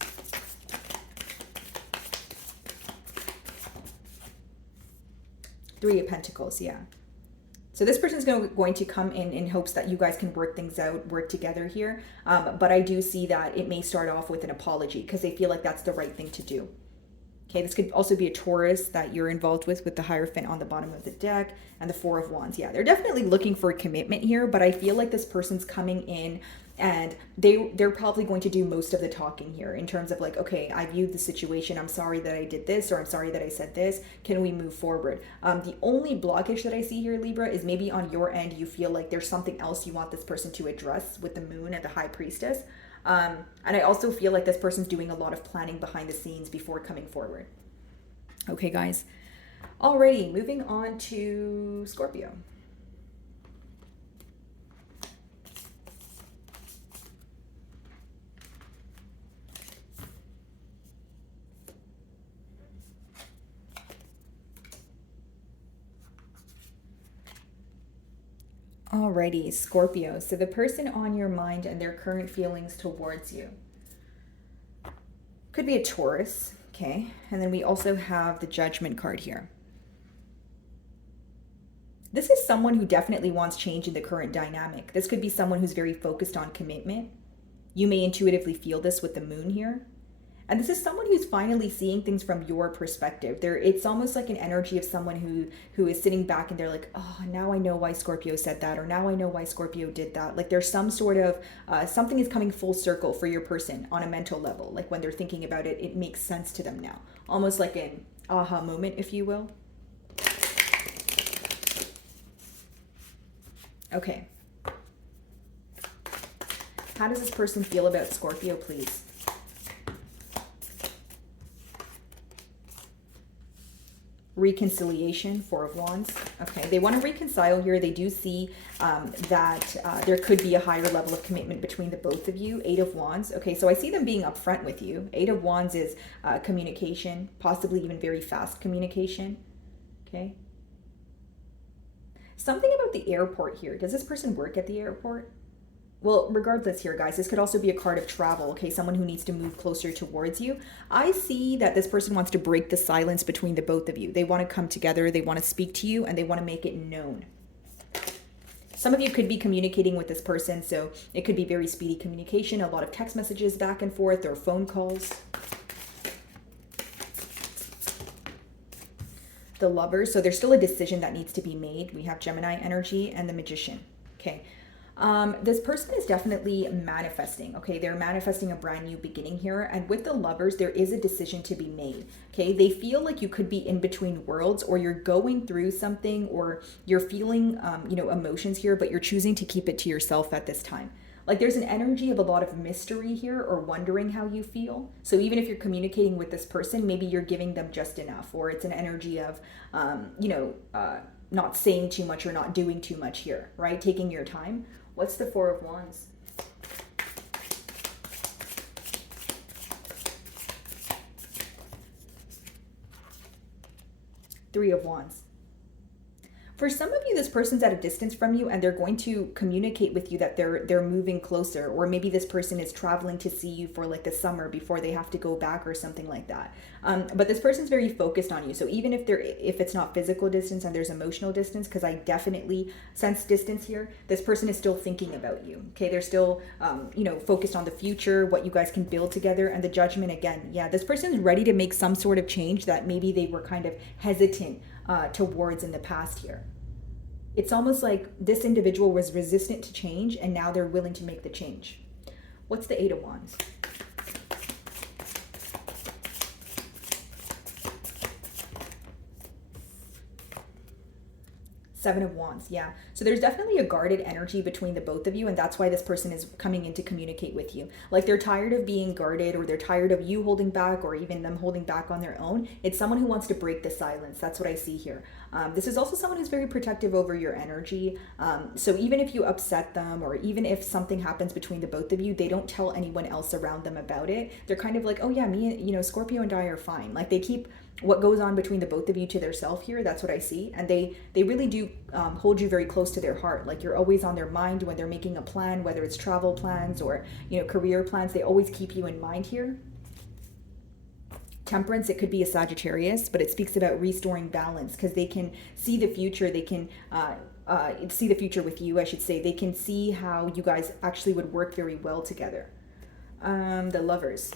Three of Pentacles, yeah. So this person's going to come in hopes that you guys can work things out, work together here. But I do see that it may start off with an apology because they feel like that's the right thing to do. Okay, this could also be a Taurus that you're involved with the Hierophant on the bottom of the deck and the Four of Wands. Yeah, they're definitely looking for a commitment here, but I feel like this person's coming in and they're probably going to do most of the talking here in terms of like, okay, I viewed the situation. I'm sorry that I did this, or I'm sorry that I said this. Can we move forward? The only blockage that I see here, Libra, is maybe on your end, you feel like there's something else you want this person to address with the Moon and the High Priestess. And I also feel like this person's doing a lot of planning behind the scenes before coming forward. Okay, guys. Alrighty, moving on to Scorpio. Alrighty, Scorpio. So the person on your mind and their current feelings towards you could be a Taurus, okay? And then we also have the Judgment card here. This is someone who definitely wants change in the current dynamic. This could be someone who's very focused on commitment. You may intuitively feel this with the Moon here. And this is someone who's finally seeing things from your perspective. It's almost like an energy of someone who is sitting back and they're like, oh, now I know why Scorpio said that, or now I know why Scorpio did that. Like there's some sort of, something is coming full circle for your person on a mental level. Like when they're thinking about it, it makes sense to them now. Almost like an aha moment, if you will. Okay. How does this person feel about Scorpio, please? Reconciliation, Four of Wands. Okay, they want to reconcile here. They do see that there could be a higher level of commitment between the both of you. Eight of Wands. Okay, so I see them being upfront with you. Eight of Wands is communication, possibly even very fast communication. Okay. Something about the airport here. Does this person work at the airport? Well, regardless here, guys, this could also be a card of travel, okay? Someone who needs to move closer towards you. I see that this person wants to break the silence between the both of you. They want to come together, they want to speak to you, and they want to make it known. Some of you could be communicating with this person, so it could be very speedy communication, a lot of text messages back and forth, or phone calls. The Lovers, so there's still a decision that needs to be made. We have Gemini energy and the Magician, okay? This person is definitely manifesting, okay? They're manifesting a brand new beginning here. And with the Lovers, there is a decision to be made, okay? They feel like you could be in between worlds, or you're going through something, or you're feeling, emotions here, but you're choosing to keep it to yourself at this time. Like there's an energy of a lot of mystery here, or wondering how you feel. So even if you're communicating with this person, maybe you're giving them just enough, or it's an energy of, not saying too much or not doing too much here, right? Taking your time. What's the Four of Wands? Three of Wands. For some of you, this person's at a distance from you, and they're going to communicate with you that they're moving closer, or maybe this person is traveling to see you for like the summer before they have to go back or something like that. But this person's very focused on you. So even if it's not physical distance and there's emotional distance, because I definitely sense distance here, this person is still thinking about you. Okay, they're still focused on the future, what you guys can build together. And the Judgment again, yeah, this person is ready to make some sort of change that maybe they were kind of hesitant towards in the past here. It's almost like this individual was resistant to change, and now they're willing to make the change. What's the Eight of Wands? Seven of Wands, yeah. So there's definitely a guarded energy between the both of you, and that's why this person is coming in to communicate with you. Like they're tired of being guarded, or they're tired of you holding back, or even them holding back on their own. It's someone who wants to break the silence. That's what I see here. This is also someone who's very protective over your energy. So even if you upset them, or even if something happens between the both of you, they don't tell anyone else around them about it. They're kind of like, oh yeah, me, Scorpio and I are fine. Like they keep what goes on between the both of you to their self here. That's what I see. And they really do hold you very close to their heart. Like you're always on their mind when they're making a plan, whether it's travel plans or, career plans. They always keep you in mind here. Temperance, it could be a Sagittarius, but it speaks about restoring balance because they can see the future. They can see the future with you, I should say. They can see how you guys actually would work very well together. The Lovers.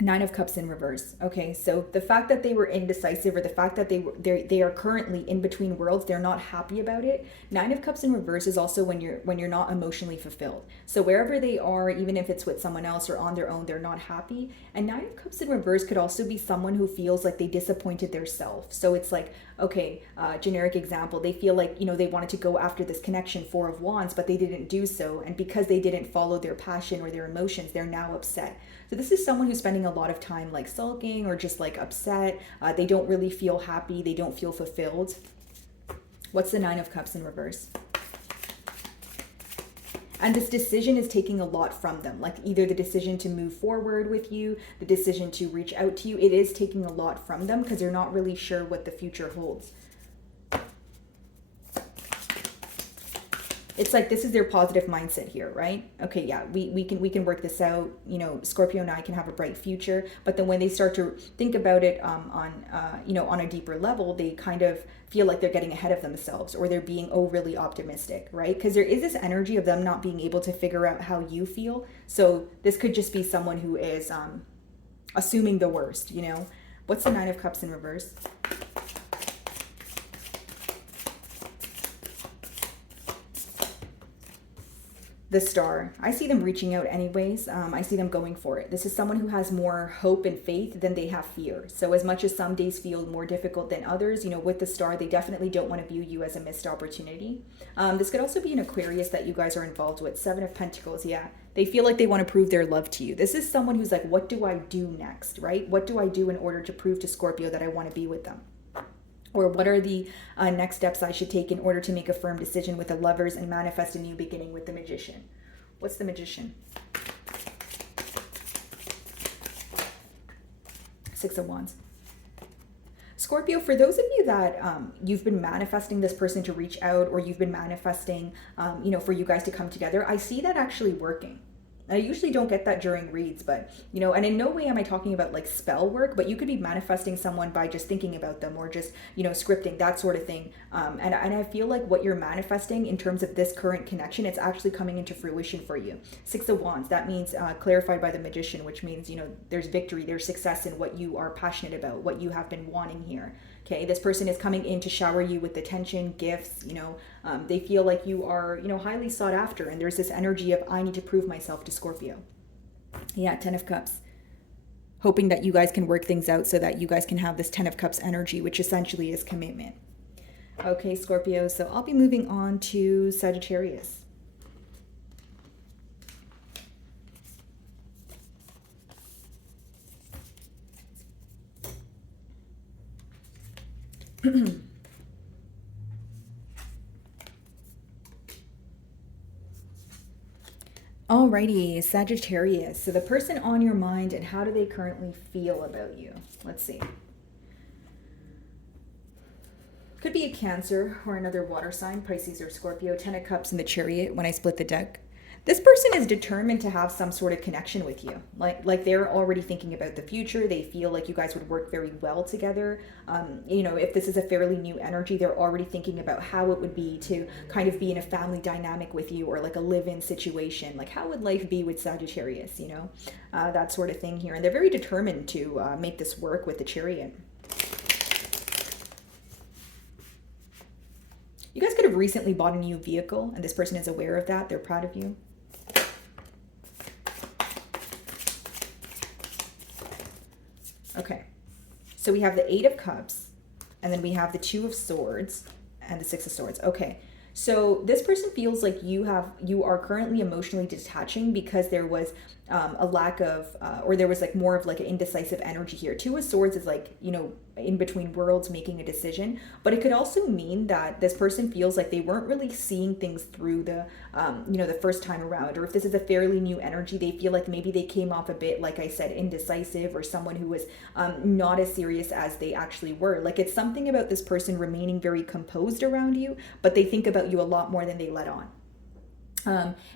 Nine of Cups in reverse. Okay, so the fact that they were indecisive, or the fact that they are currently in between worlds, they're not happy about it. Nine of Cups in reverse is also when you're not emotionally fulfilled. So wherever they are, even if it's with someone else or on their own, they're not happy. And Nine of Cups in reverse could also be someone who feels like they disappointed their self. So it's like, okay, generic example, they feel like, they wanted to go after this connection, Four of Wands, but they didn't do so. And because they didn't follow their passion or their emotions, they're now upset. So this is someone who's spending a lot of time like sulking or just like upset. They don't really feel happy. They don't feel fulfilled. What's the Nine of Cups in reverse? And this decision is taking a lot from them, like either the decision to move forward with you, the decision to reach out to you. It is taking a lot from them because they're not really sure what the future holds. It's like this is their positive mindset here, right? Okay, yeah, we can work this out. Scorpio and I can have a bright future. But then when they start to think about it on a deeper level, they kind of feel like they're getting ahead of themselves, or they're being overly optimistic, right? Because there is this energy of them not being able to figure out how you feel. So this could just be someone who is assuming the worst. What's the Nine of Cups in reverse? The Star. I see them reaching out anyways. I see them going for it. This is someone who has more hope and faith than they have fear. So as much as some days feel more difficult than others, with the Star, they definitely don't want to view you as a missed opportunity. This could also be an Aquarius that you guys are involved with. Seven of Pentacles, yeah. They feel like they want to prove their love to you. This is someone who's like, what do I do next, right? What do I do in order to prove to Scorpio that I want to be with them? Or what are the next steps I should take in order to make a firm decision with the Lovers and manifest a new beginning with the Magician? What's the Magician? Six of Wands. Scorpio, for those of you that you've been manifesting this person to reach out, or you've been manifesting, for you guys to come together, I see that actually working. I usually don't get that during reads, but, and in no way am I talking about like spell work, but you could be manifesting someone by just thinking about them, or just, scripting, that sort of thing. And I feel like what you're manifesting in terms of this current connection, it's actually coming into fruition for you. Six of Wands, that means clarified by the Magician, which means, there's victory, there's success in what you are passionate about, what you have been wanting here. Okay, this person is coming in to shower you with attention, gifts, they feel like you are, highly sought after. And there's this energy of, I need to prove myself to Scorpio. Yeah, Ten of Cups. Hoping that you guys can work things out so that you guys can have this Ten of Cups energy, which essentially is commitment. Okay, Scorpio, so I'll be moving on to Sagittarius. Alrighty, Sagittarius. So the person on your mind, and how do they currently feel about you? Let's see. Could be a Cancer or another water sign, Pisces or Scorpio. Ten of Cups in the Chariot when I split the deck. This person is determined to have some sort of connection with you. Like they're already thinking about the future. They feel like you guys would work very well together. If this is a fairly new energy, they're already thinking about how it would be to kind of be in a family dynamic with you, or like a live-in situation. Like how would life be with Sagittarius, that sort of thing here. And they're very determined to make this work with the Chariot. You guys could have recently bought a new vehicle, and this person is aware of that. They're proud of you. Okay. So we have the Eight of Cups, and then we have the Two of Swords and the Six of Swords. Okay. So this person feels like you are currently emotionally detaching because there was a lack of, or there was like more of like an indecisive energy here. Two of Swords is like, you know, in between worlds making a decision, but it could also mean that this person feels like they weren't really seeing things through the, you know, the first time around, or if this is a fairly new energy, they feel like maybe they came off a bit, like I said, indecisive, or someone who was not as serious as they actually were. Like it's something about this person remaining very composed around you, but they think about you a lot more than they let on.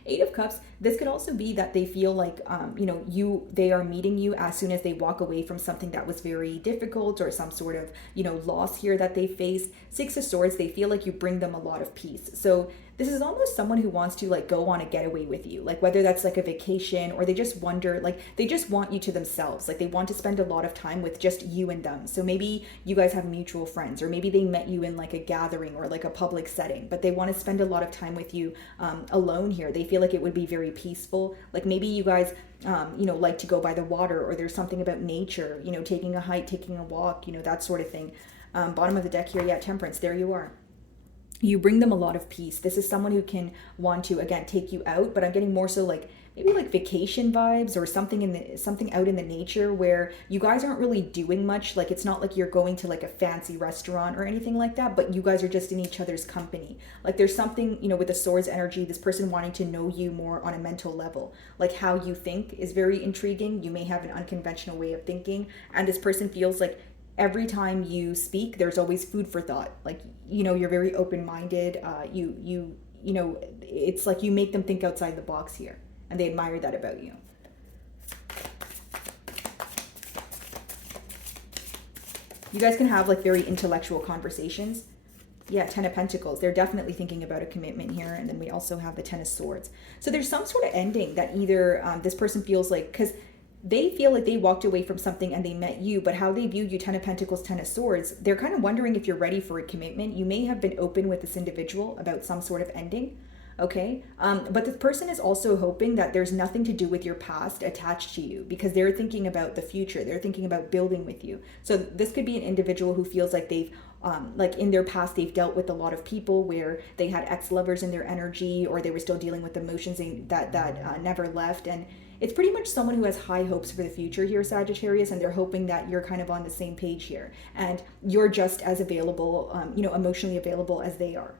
Eight of Cups, this could also be that they feel like, you know, they are meeting you as soon as they walk away from something that was very difficult, or some sort of, you know, loss here that they faced. Six of Swords, they feel like you bring them a lot of peace. So this is almost someone who wants to like go on a getaway with you, like whether that's like a vacation, or they just wonder, like they just want you to themselves, like they want to spend a lot of time with just you and them. So maybe you guys have mutual friends, or maybe they met you in like a gathering or like a public setting, but they want to spend a lot of time with you alone here. They feel like it would be very peaceful. Like maybe you guys you know, like to go by the water, or there's something about nature, you know, taking a hike, taking a walk, you know, that sort of thing. Bottom of the deck here, yeah, Temperance, there you are. You bring them a lot of peace. This is someone who can want to, again, take you out, but I'm getting more so like maybe like vacation vibes, or something out in the nature where you guys aren't really doing much. Like it's not like you're going to like a fancy restaurant or anything like that, but you guys are just in each other's company. Like there's something, you know, with the Swords energy, this person wanting to know you more on a mental level. Like how you think is very intriguing. You may have an unconventional way of thinking, and this person feels like every time you speak, there's always food for thought. Like, you know, you're very open-minded. You know, it's like you make them think outside the box here, and they admire that about you. You guys can have like very intellectual conversations. Yeah, Ten of Pentacles. They're definitely thinking about a commitment here. And then we also have the Ten of Swords. So there's some sort of ending that either this person feels like, because they feel like they walked away from something and they met you, but how they view you, Ten of Pentacles, Ten of Swords, they're kind of wondering if you're ready for a commitment. You may have been open with this individual about some sort of ending, okay? But this person is also hoping that there's nothing to do with your past attached to you, because they're thinking about the future. They're thinking about building with you. So this could be an individual who feels like they've like in their past, they've dealt with a lot of people where they had ex-lovers in their energy, or they were still dealing with emotions that never left. And it's pretty much someone who has high hopes for the future here, Sagittarius, and they're hoping that you're kind of on the same page here, and you're just as available, you know, emotionally available as they are.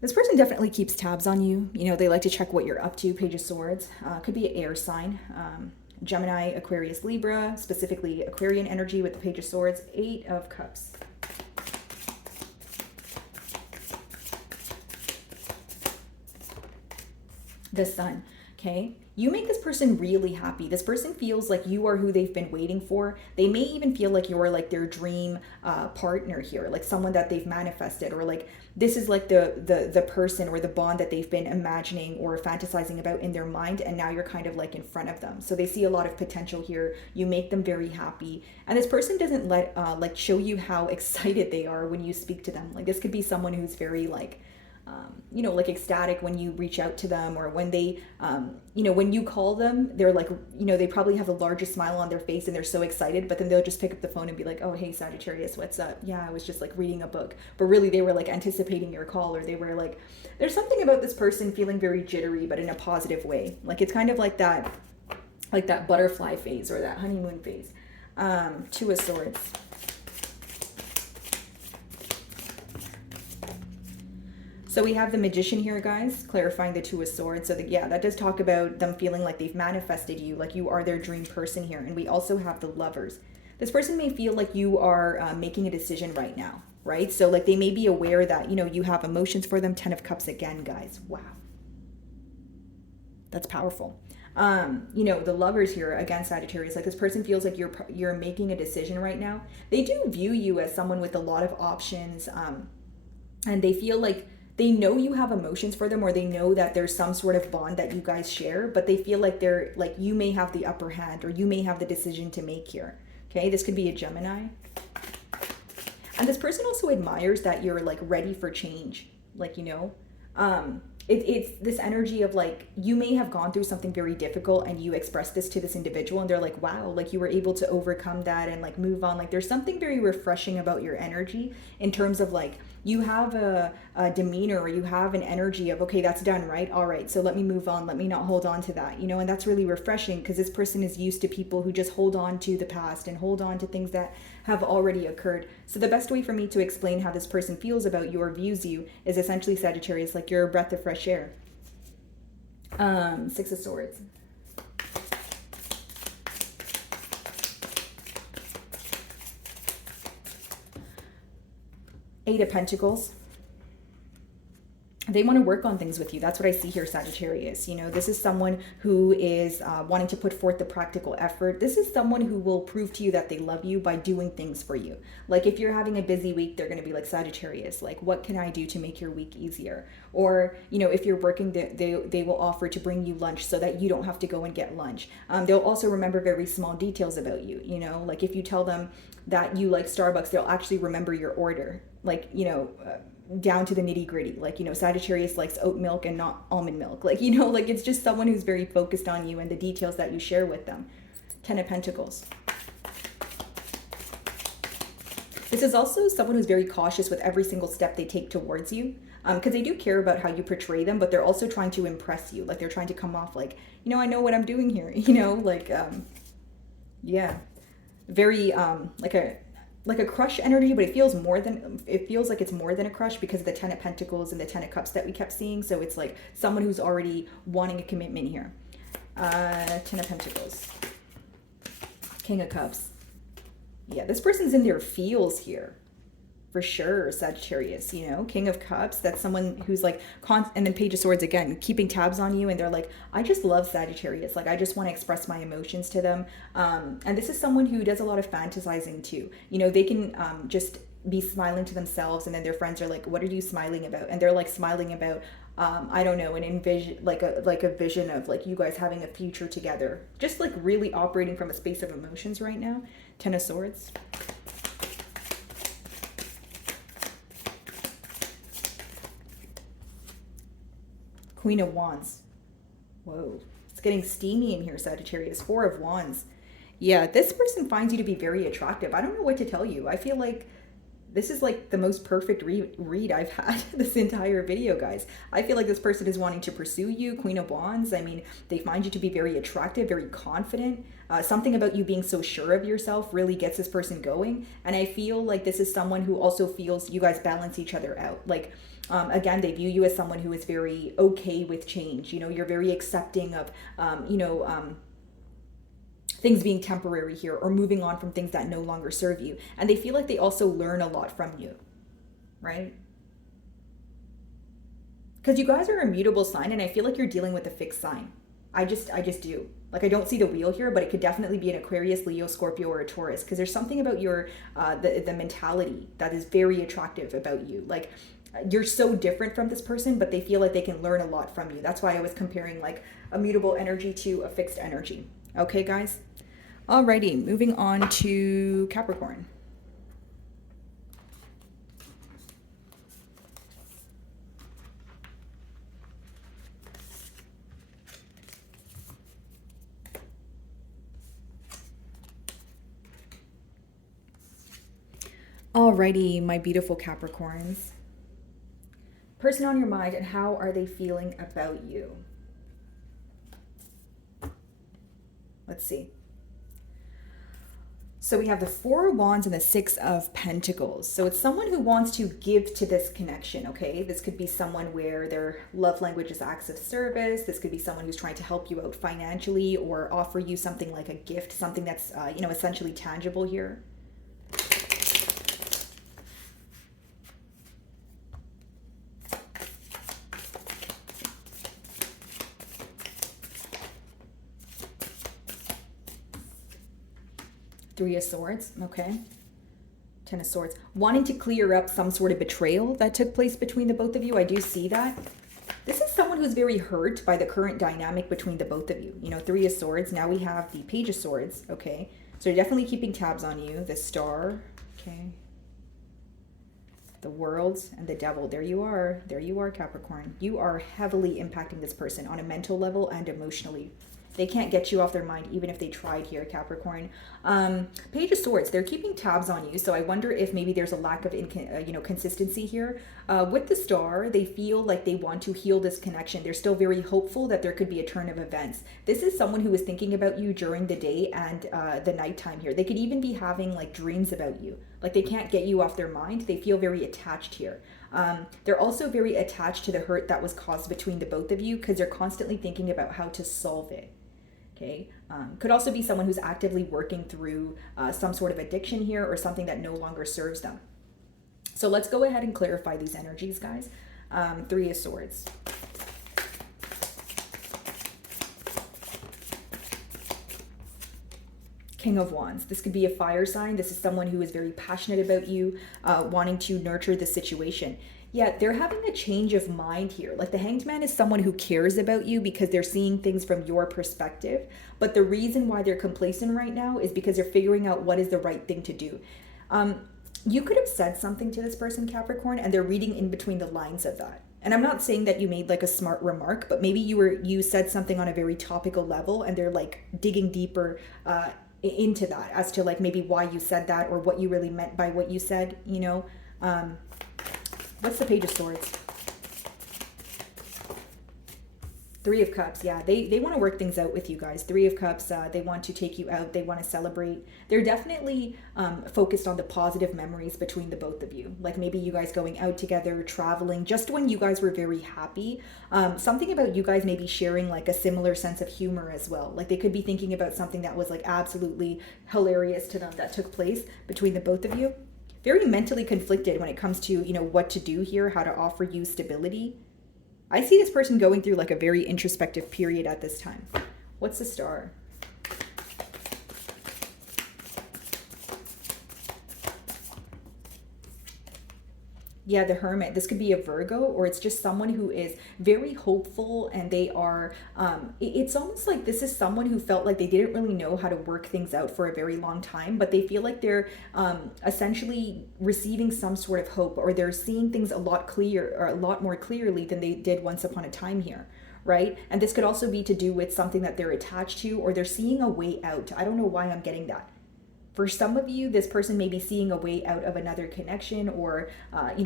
This person definitely keeps tabs on you. You know, they like to check what you're up to. Page of Swords. Could be an air sign. Gemini, Aquarius, Libra, specifically Aquarian energy with the Page of Swords. Eight of Cups. The Sun, okay? You make this person really happy. This person feels like you are who they've been waiting for. They may even feel like you're like their dream partner here, like someone that they've manifested, or like this is like the person or the bond that they've been imagining or fantasizing about in their mind, and now you're kind of like in front of them. So they see a lot of potential here. You make them very happy, and this person doesn't let like show you how excited they are when you speak to them. Like this could be someone who's very like you know, like ecstatic when you reach out to them, or when they, you know, when you call them, they're like, you know, they probably have the largest smile on their face and they're so excited, but then they'll just pick up the phone and be like, oh, hey, Sagittarius, what's up? Yeah, I was just like reading a book. But really they were like anticipating your call, or they were like, there's something about this person feeling very jittery, but in a positive way. Like it's kind of like that butterfly phase, or that honeymoon phase. Two of Swords. So we have the Magician here, guys, clarifying the Two of Swords. So yeah, that does talk about them feeling like they've manifested you, like you are their dream person here. And we also have the Lovers. This person may feel like you are making a decision right now, right? So like they may be aware that, you know, you have emotions for them. Ten of Cups again, guys. Wow. That's powerful. You know, the Lovers here, again, Sagittarius, like this person feels like you're making a decision right now. They do view you as someone with a lot of options, and they feel like they know you have emotions for them, or they know that there's some sort of bond that you guys share, but they feel like they're like, you may have the upper hand, or you may have the decision to make here. Okay, this could be a Gemini. And this person also admires that you're like ready for change. Like, you know, it's this energy of like, you may have gone through something very difficult and you express this to this individual and they're like, wow, like you were able to overcome that and like move on. Like there's something very refreshing about your energy in terms of like, you have a demeanor, or you have an energy of, okay, that's done, right? All right, so let me move on. Let me not hold on to that, you know? And that's really refreshing because this person is used to people who just hold on to the past and hold on to things that have already occurred. So the best way for me to explain how this person feels about you or views you is essentially, Sagittarius, like you're a breath of fresh air. Six of Swords. Eight of Pentacles. They want to work on things with you. That's what I see here, Sagittarius. You know, this is someone who is wanting to put forth the practical effort. This is someone who will prove to you that they love you by doing things for you. Like if you're having a busy week, they're going to be like, Sagittarius, like, what can I do to make your week easier? Or, you know, if you're working, they will offer to bring you lunch so that you don't have to go and get lunch. They'll also remember very small details about you. You know, like if you tell them that you like Starbucks, they'll actually remember your order. Like, you know, down to the nitty gritty. Like, you know, Sagittarius likes oat milk and not almond milk. Like, you know, like it's just someone who's very focused on you and the details that you share with them. Ten of Pentacles. This is also someone who's very cautious with every single step they take towards you. Because they do care about how you portray them, but they're also trying to impress you. Like they're trying to come off like, you know, I know what I'm doing here. You know, like, yeah, very like a crush energy, but it feels like it's more than a crush because of the Ten of Pentacles and the Ten of Cups that we kept seeing. So it's like someone who's already wanting a commitment here. Ten of Pentacles. King of Cups. Yeah, this person's in their feels here. For sure, Sagittarius, you know, King of Cups, that's someone who's like, and then Page of Swords again, keeping tabs on you, and they're like, I just love Sagittarius, like I just want to express my emotions to them. And this is someone who does a lot of fantasizing too. You know, they can just be smiling to themselves, and then their friends are like, what are you smiling about? And they're like smiling about, I don't know, an envision, like a vision of like you guys having a future together. Just like really operating from a space of emotions right now. Ten of Swords. Queen of Wands. Whoa, it's getting steamy in here, Sagittarius. Four of Wands. Yeah, this person finds you to be very attractive. I don't know what to tell you. I feel like this is like the most perfect read I've had this entire video, guys. I feel like this person is wanting to pursue you. Queen of Wands. I mean, they find you to be very attractive, very confident. Something about you being so sure of yourself really gets this person going. And I feel like this is someone who also feels you guys balance each other out. Like, again, they view you as someone who is very okay with change. You know, you're very accepting of, things being temporary here or moving on from things that no longer serve you. And they feel like they also learn a lot from you, right? Because you guys are a mutable sign, and I feel like you're dealing with a fixed sign. I just do. Like, I don't see the wheel here, but it could definitely be an Aquarius, Leo, Scorpio, or a Taurus, because there's something about your the mentality that is very attractive about you. Like, you're so different from this person, but they feel like they can learn a lot from you. That's why I was comparing like a mutable energy to a fixed energy. Okay, guys? Alrighty, moving on to Capricorn. Alrighty, my beautiful Capricorns. Person on your mind, and how are they feeling about you? Let's see. So we have the Four of Wands and the Six of Pentacles. So it's someone who wants to give to this connection, okay? This could be someone where their love language is acts of service. This could be someone who's trying to help you out financially or offer you something like a gift, something that's, essentially tangible here. Three of Swords, okay. Ten of Swords. Wanting to clear up some sort of betrayal that took place between the both of you. I do see that. This is someone who's very hurt by the current dynamic between the both of you. You know, Three of Swords. Now we have the Page of Swords, okay. So they're definitely keeping tabs on you. The Star, okay. the World, and the Devil. There you are. There you are, Capricorn. You are heavily impacting this person on a mental level and emotionally. They can't get you off their mind even if they tried here, Capricorn. Page of Swords, they're keeping tabs on you. So I wonder if maybe there's a lack of consistency here. With the Star, they feel like they want to heal this connection. They're still very hopeful that there could be a turn of events. This is someone who is thinking about you during the day and the nighttime here. They could even be having like dreams about you. Like they can't get you off their mind. They feel very attached here. They're also very attached to the hurt that was caused between the both of you because they're constantly thinking about how to solve it. Okay, could also be someone who's actively working through some sort of addiction here or something that no longer serves them. So let's go ahead and clarify these energies, guys. Three of Swords. King of Wands. This could be a fire sign. This is someone who is very passionate about you, wanting to nurture the situation. Yeah, they're having a change of mind here. Like the Hanged Man is someone who cares about you because they're seeing things from your perspective. But the reason why they're complacent right now is because they're figuring out what is the right thing to do. You could have said something to this person, Capricorn, and they're reading in between the lines of that. And I'm not saying that you made like a smart remark, but maybe you said something on a very topical level and they're like digging deeper into that as to like maybe why you said that or what you really meant by what you said, you know. What's the Page of Swords? Three of Cups. Yeah, they want to work things out with you guys. Three of Cups. They want to take you out. They want to celebrate. They're definitely focused on the positive memories between the both of you. Like maybe you guys going out together, traveling, just when you guys were very happy. Something about you guys maybe sharing like a similar sense of humor as well. Like they could be thinking about something that was like absolutely hilarious to them that took place between the both of you. Very mentally conflicted when it comes to, you know, what to do here, how to offer you stability. I see this person going through like a very introspective period at this time. What's the Star? Yeah, the Hermit. This could be a Virgo, or it's just someone who is very hopeful and they are, it's almost like this is someone who felt like they didn't really know how to work things out for a very long time, but they feel like they're essentially receiving some sort of hope, or they're seeing things a lot more clearly than they did once upon a time here. Right? And this could also be to do with something that they're attached to, or they're seeing a way out. I don't know why I'm getting that. For some of you, this person may be seeing a way out of another connection or,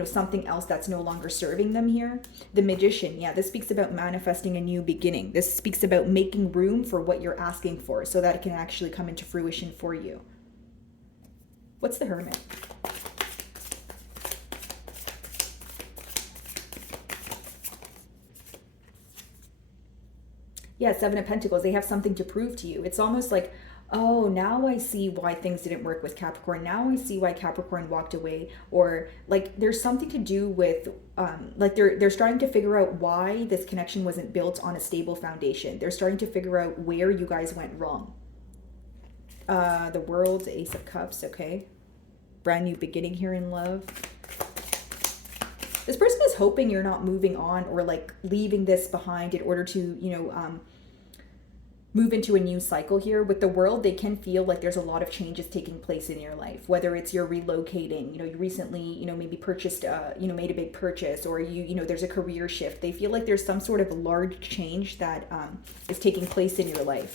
something else that's no longer serving them here. The Magician, yeah, this speaks about manifesting a new beginning. This speaks about making room for what you're asking for so that it can actually come into fruition for you. What's the Hermit? Yeah, Seven of Pentacles. They have something to prove to you. It's almost like, oh, now I see why things didn't work with Capricorn. Now I see why Capricorn walked away. Or like there's something to do with like they're starting to figure out why this connection wasn't built on a stable foundation. They're starting to figure out where you guys went wrong. The World, Ace of Cups, okay. Brand new beginning here in love. This person is hoping you're not moving on or like leaving this behind in order to, move into a new cycle here. With the World, they can feel like there's a lot of changes taking place in your life, whether it's you're relocating, you recently, maybe purchased, made a big purchase, or there's a career shift. They feel like there's some sort of large change that is taking place in your life.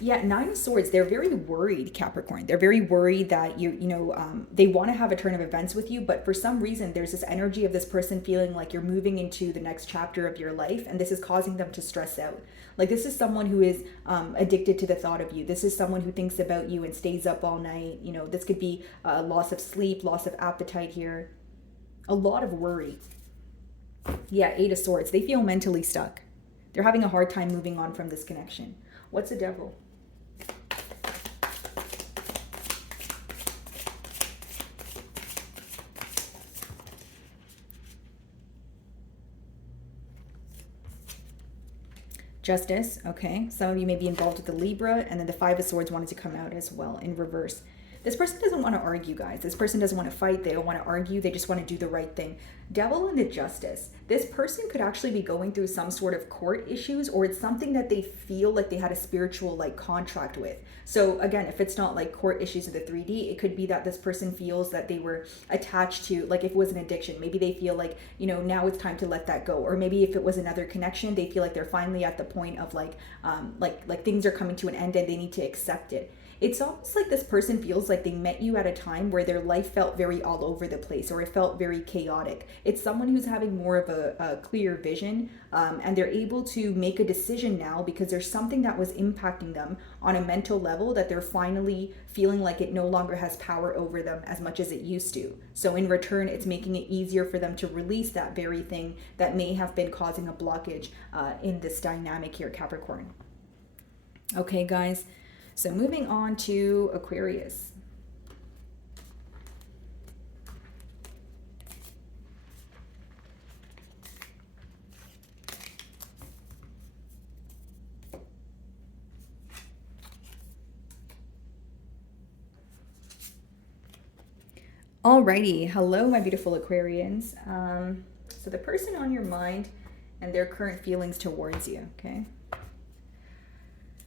Yeah, Nine of Swords, they're very worried, Capricorn. They're very worried that they want to have a turn of events with you, but for some reason, there's this energy of this person feeling like you're moving into the next chapter of your life, and this is causing them to stress out. Like this is someone who is addicted to the thought of you. This is someone who thinks about you and stays up all night. This could be loss of sleep, loss of appetite here. A lot of worry. Yeah, Eight of Swords. They feel mentally stuck. They're having a hard time moving on from this connection. What's the Devil? Justice, okay. Some of you may be involved with the Libra, and then the Five of Swords wanted to come out as well in reverse. This person doesn't want to argue, guys. This person doesn't want to fight. They don't want to argue. They just want to do the right thing. Devil and the Justice. this person could actually be going through some sort of court issues, or it's something that they feel like they had a spiritual like contract with. So again, if it's not like court issues of the 3D, it could be that this person feels that they were attached to, like if it was an addiction, maybe they feel like, you know, now it's time to let that go. Or maybe if it was another connection, they feel like they're finally at the point of like things are coming to an end and they need to accept it. It's almost like this person feels like they met you at a time where their life felt very all over the place, or it felt very chaotic. It's someone who's having more of a clear vision, and they're able to make a decision now because there's something that was impacting them on a mental level that they're finally feeling like it no longer has power over them as much as it used to. So in return, it's making it easier for them to release that very thing that may have been causing a blockage in this dynamic here, Capricorn. Okay, guys. So moving on to Aquarius. Alrighty, hello my beautiful Aquarians. So the person on your mind and their current feelings towards you, okay?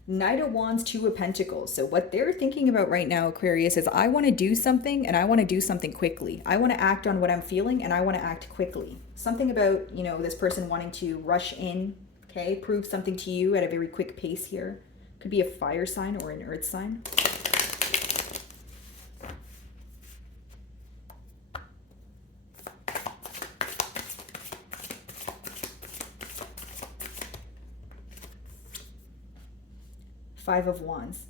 Knight of Wands, Two of Pentacles. So what they're thinking about right now, Aquarius, is I want to do something and I want to do something quickly. I want to act on what I'm feeling and I want to act quickly. Something about, you know, this person wanting to rush in, okay? Prove something to you at a very quick pace here. Could be a fire sign or an earth sign. Five of Wands.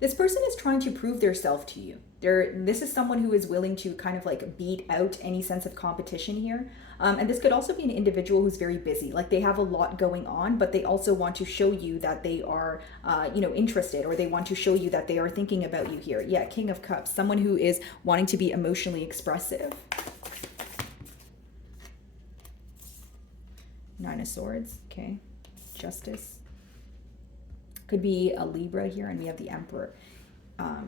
This person is trying to prove their self to you. This is someone who is willing to kind of like beat out any sense of competition here. And this could also be an individual who's very busy. Like they have a lot going on, but they also want to show you that they are, interested, or they want to show you that they are thinking about you here. Yeah, King of Cups, someone who is wanting to be emotionally expressive. Nine of Swords, okay. Justice. Could be a Libra here, and we have the Emperor.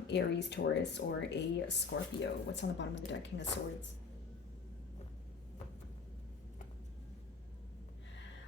Aries, Taurus, or a Scorpio. What's on the bottom of the deck? King of Swords.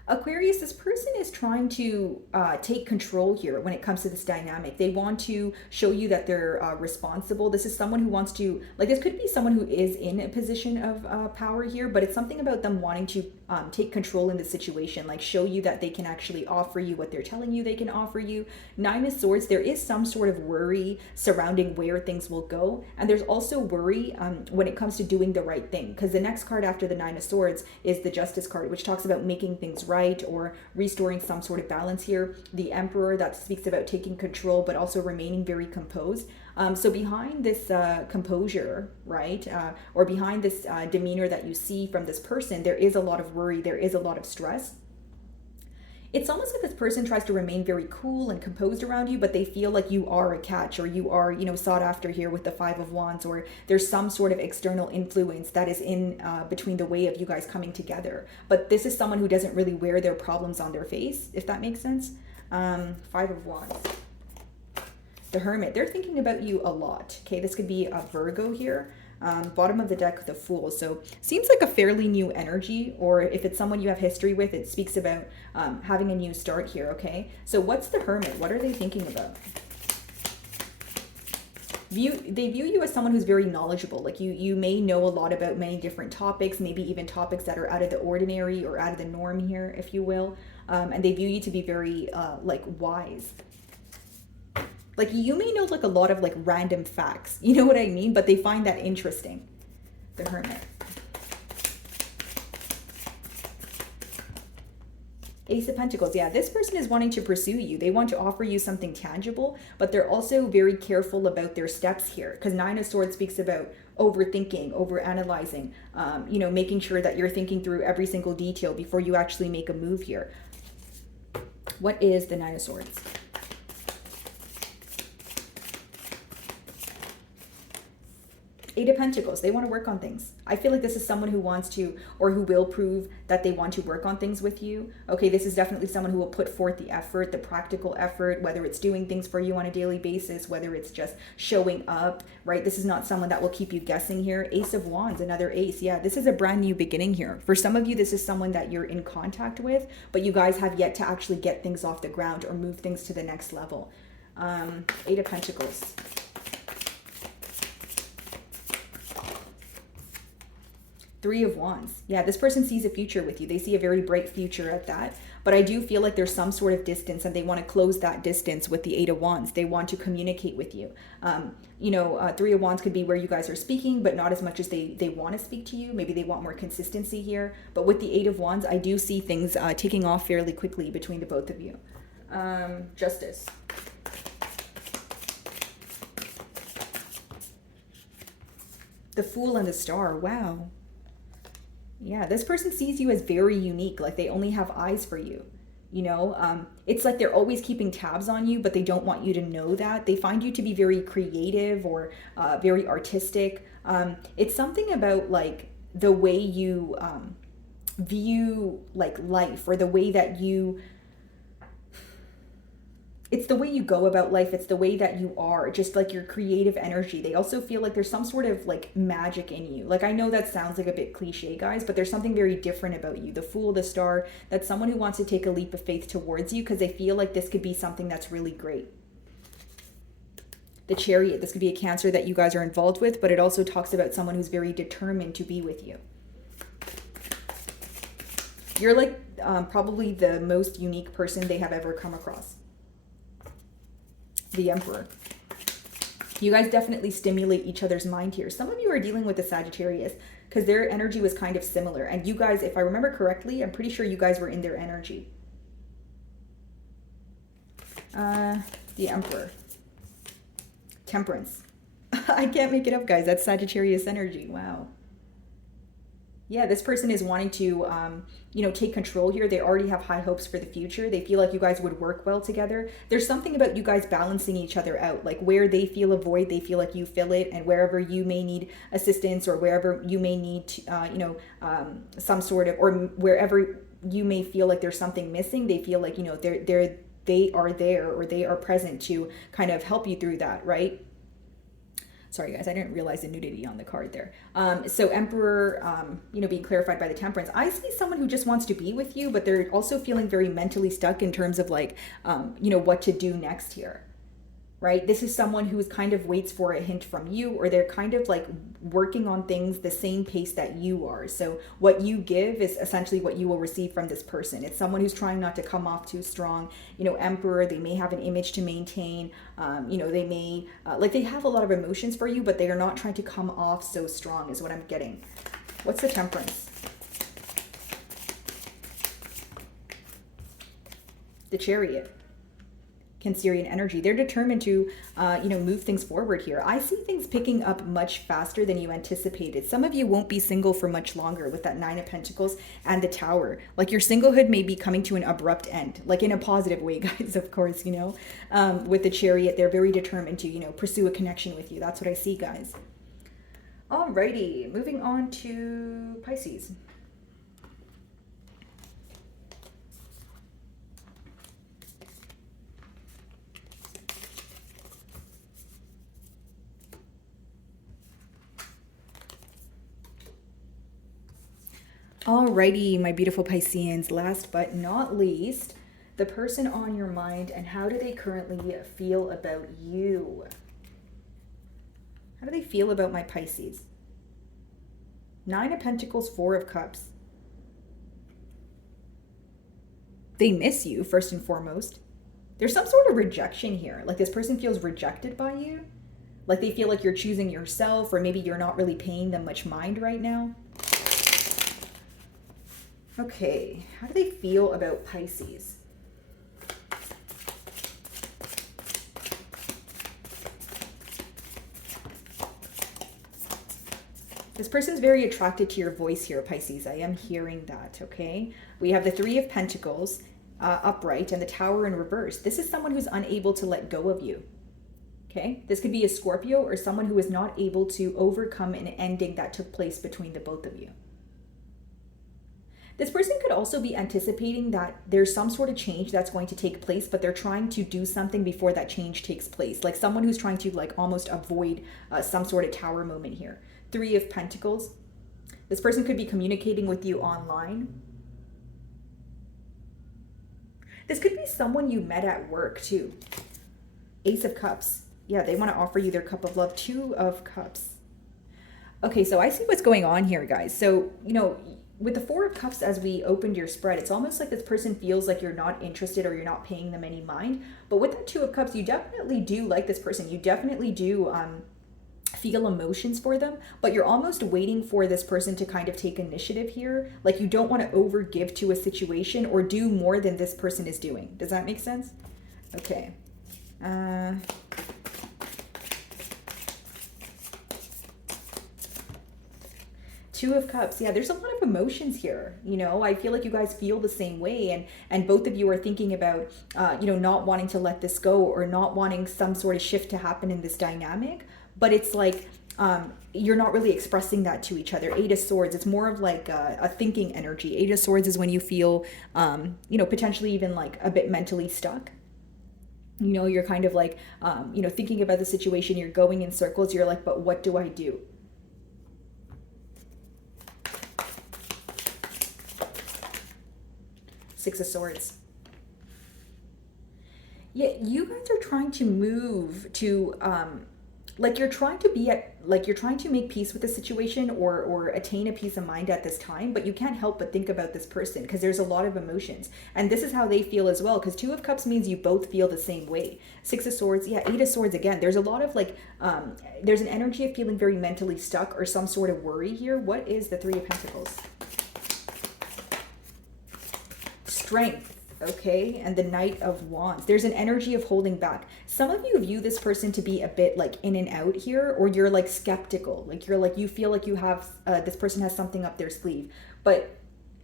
Aquarius, this person is trying to take control here when it comes to this dynamic. They want to show you that they're responsible. This is someone who wants to, like, this could be someone who is in a position of power here, but it's something about them wanting to take control in the situation, like show you that they can actually offer you what they're telling you they can offer you. Nine of Swords, there is some sort of worry surrounding where things will go. And there's also worry when it comes to doing the right thing, because the next card after the Nine of Swords is the Justice card, which talks about making things right or restoring some sort of balance here. The Emperor, that speaks about taking control, but also remaining very composed. So behind this composure, right, or behind this demeanor that you see from this person, there is a lot of worry, there is a lot of stress. It's almost like this person tries to remain very cool and composed around you, but they feel like you are a catch, or you are, sought after here with the Five of Wands, or there's some sort of external influence that is in between the way of you guys coming together. But this is someone who doesn't really wear their problems on their face, if that makes sense. Five of Wands. The Hermit, they're thinking about you a lot. Okay, this could be a Virgo here. Bottom of the deck, the Fool. So seems like a fairly new energy, or if it's someone you have history with, it speaks about having a new start here. Okay, so what's the Hermit? What are they thinking about? They view you as someone who's very knowledgeable. Like you may know a lot about many different topics, maybe even topics that are out of the ordinary or out of the norm here, if you will. And they view you to be very wise. Like you may know like a lot of like random facts, you know what I mean? But they find that interesting. The Hermit. Ace of Pentacles. Yeah, this person is wanting to pursue you. They want to offer you something tangible, but they're also very careful about their steps here, because Nine of Swords speaks about overthinking, overanalyzing, making sure that you're thinking through every single detail before you actually make a move here. What is the Nine of Swords? Eight of Pentacles, they want to work on things. I feel like this is someone who wants to, or who will prove that they want to work on things with you. Okay, this is definitely someone who will put forth the effort, the practical effort, whether it's doing things for you on a daily basis, whether it's just showing up, right? This is not someone that will keep you guessing here. Ace of Wands, another ace. Yeah, this is a brand new beginning here. For some of you, this is someone that you're in contact with, but you guys have yet to actually get things off the ground or move things to the next level. Eight of Pentacles. Three of Wands. Yeah, this person sees a future with you. They see a very bright future at that. But I do feel like there's some sort of distance and they want to close that distance with the Eight of Wands. They want to communicate with you. Three of Wands could be where you guys are speaking, but not as much as they want to speak to you. Maybe they want more consistency here. But with the Eight of Wands, I do see things taking off fairly quickly between the both of you. Justice. The Fool and the Star. Wow. Yeah, this person sees you as very unique, like they only have eyes for you. It's like they're always keeping tabs on you, but they don't want you to know that. They find you to be very creative or very artistic. It's something about like the way you view like life, or the way that it's the way you go about life. It's the way that you are, just like your creative energy. They also feel like there's some sort of like magic in you. Like, I know that sounds like a bit cliche, guys, but there's something very different about you. The Fool, the Star, that's someone who wants to take a leap of faith towards you because they feel like this could be something that's really great. The Chariot, this could be a Cancer that you guys are involved with, but it also talks about someone who's very determined to be with you. You're like probably the most unique person they have ever come across. The Emperor. You guys definitely stimulate each other's mind here. Some of you are dealing with the Sagittarius because their energy was kind of similar. And you guys, if I remember correctly, I'm pretty sure you guys were in their energy. The Emperor. Temperance. I can't make it up, guys. That's Sagittarius energy. Wow. Yeah, this person is wanting to, take control here. They already have high hopes for the future. They feel like you guys would work well together. There's something about you guys balancing each other out. Like where they feel a void, they feel like you fill it. And wherever you may need assistance or wherever you may need, some sort of, or wherever you may feel like there's something missing, they feel like, they are there, or they are present to kind of help you through that, right? Sorry, guys, I didn't realize the nudity on the card there. So Emperor, being clarified by the Temperance. I see someone who just wants to be with you, but they're also feeling very mentally stuck in terms of like, what to do next here, right? This is someone who kind of waits for a hint from you, or they're kind of like working on things the same pace that you are. So what you give is essentially what you will receive from this person. It's someone who's trying not to come off too strong. Emperor, they may have an image to maintain. They may, they have a lot of emotions for you, but they are not trying to come off so strong is what I'm getting. What's the Temperance? The Chariot. Cancerian energy. They're determined to, move things forward here. I see things picking up much faster than you anticipated. Some of you won't be single for much longer with that Nine of Pentacles and the Tower. Like your singlehood may be coming to an abrupt end, like in a positive way, guys, of course, with the Chariot, they're very determined to, pursue a connection with you. That's what I see, guys. Alrighty, moving on to Pisces. Alrighty, my beautiful Pisceans, last but not least, the person on your mind and how do they currently feel about you? How do they feel about my Pisces? Nine of Pentacles, Four of Cups. They miss you, first and foremost. There's some sort of rejection here. Like this person feels rejected by you. Like they feel like you're choosing yourself, or maybe you're not really paying them much mind right now. Okay, how do they feel about Pisces? This person's very attracted to your voice here, Pisces. I am hearing that, okay? We have the Three of Pentacles upright and the Tower in reverse. This is someone who's unable to let go of you. Okay, this could be a Scorpio or someone who is not able to overcome an ending that took place between the both of you. This person could also be anticipating that there's some sort of change that's going to take place, but they're trying to do something before that change takes place. Like someone who's trying to like almost avoid some sort of tower moment here. Three of Pentacles. This person could be communicating with you online. This could be someone you met at work too. Ace of Cups. Yeah, they want to offer you their cup of love. Two of Cups. Okay, so I see what's going on here, guys. So, you know, with the Four of Cups, as we opened your spread, it's almost like this person feels like you're not interested or you're not paying them any mind. But with that Two of Cups, you definitely do like this person. You definitely do feel emotions for them, but you're almost waiting for this person to kind of take initiative here. Like you don't want to overgive to a situation or do more than this person is doing. Does that make sense? Okay. Two of Cups. Yeah, there's a lot of emotions here. You know, I feel like you guys feel the same way, and both of you are thinking about, you know, not wanting to let this go or not wanting some sort of shift to happen in this dynamic. But it's like you're not really expressing that to each other. Eight of Swords. It's more of like a thinking energy. Eight of Swords is when you feel, you know, potentially even like a bit mentally stuck. You know, you're kind of like, you know, thinking about the situation. You're going in circles. You're like, but what do I do? Six of Swords. Yeah, you guys are trying to move to, like you're trying to be at, like you're trying to make peace with the situation or attain a peace of mind at this time, but you can't help but think about this person because there's a lot of emotions. And this is how they feel as well, because Two of Cups means you both feel the same way. Six of Swords, yeah, Eight of Swords again. There's a lot of like, there's an energy of feeling very mentally stuck or some sort of worry here. What is the Three of Pentacles? Strength. Okay, and the Knight of Wands. There's an energy of holding back. Some of you view this person to be a bit like in and out here, or you're like skeptical. Like you're like, you feel like you have, this person has something up their sleeve. But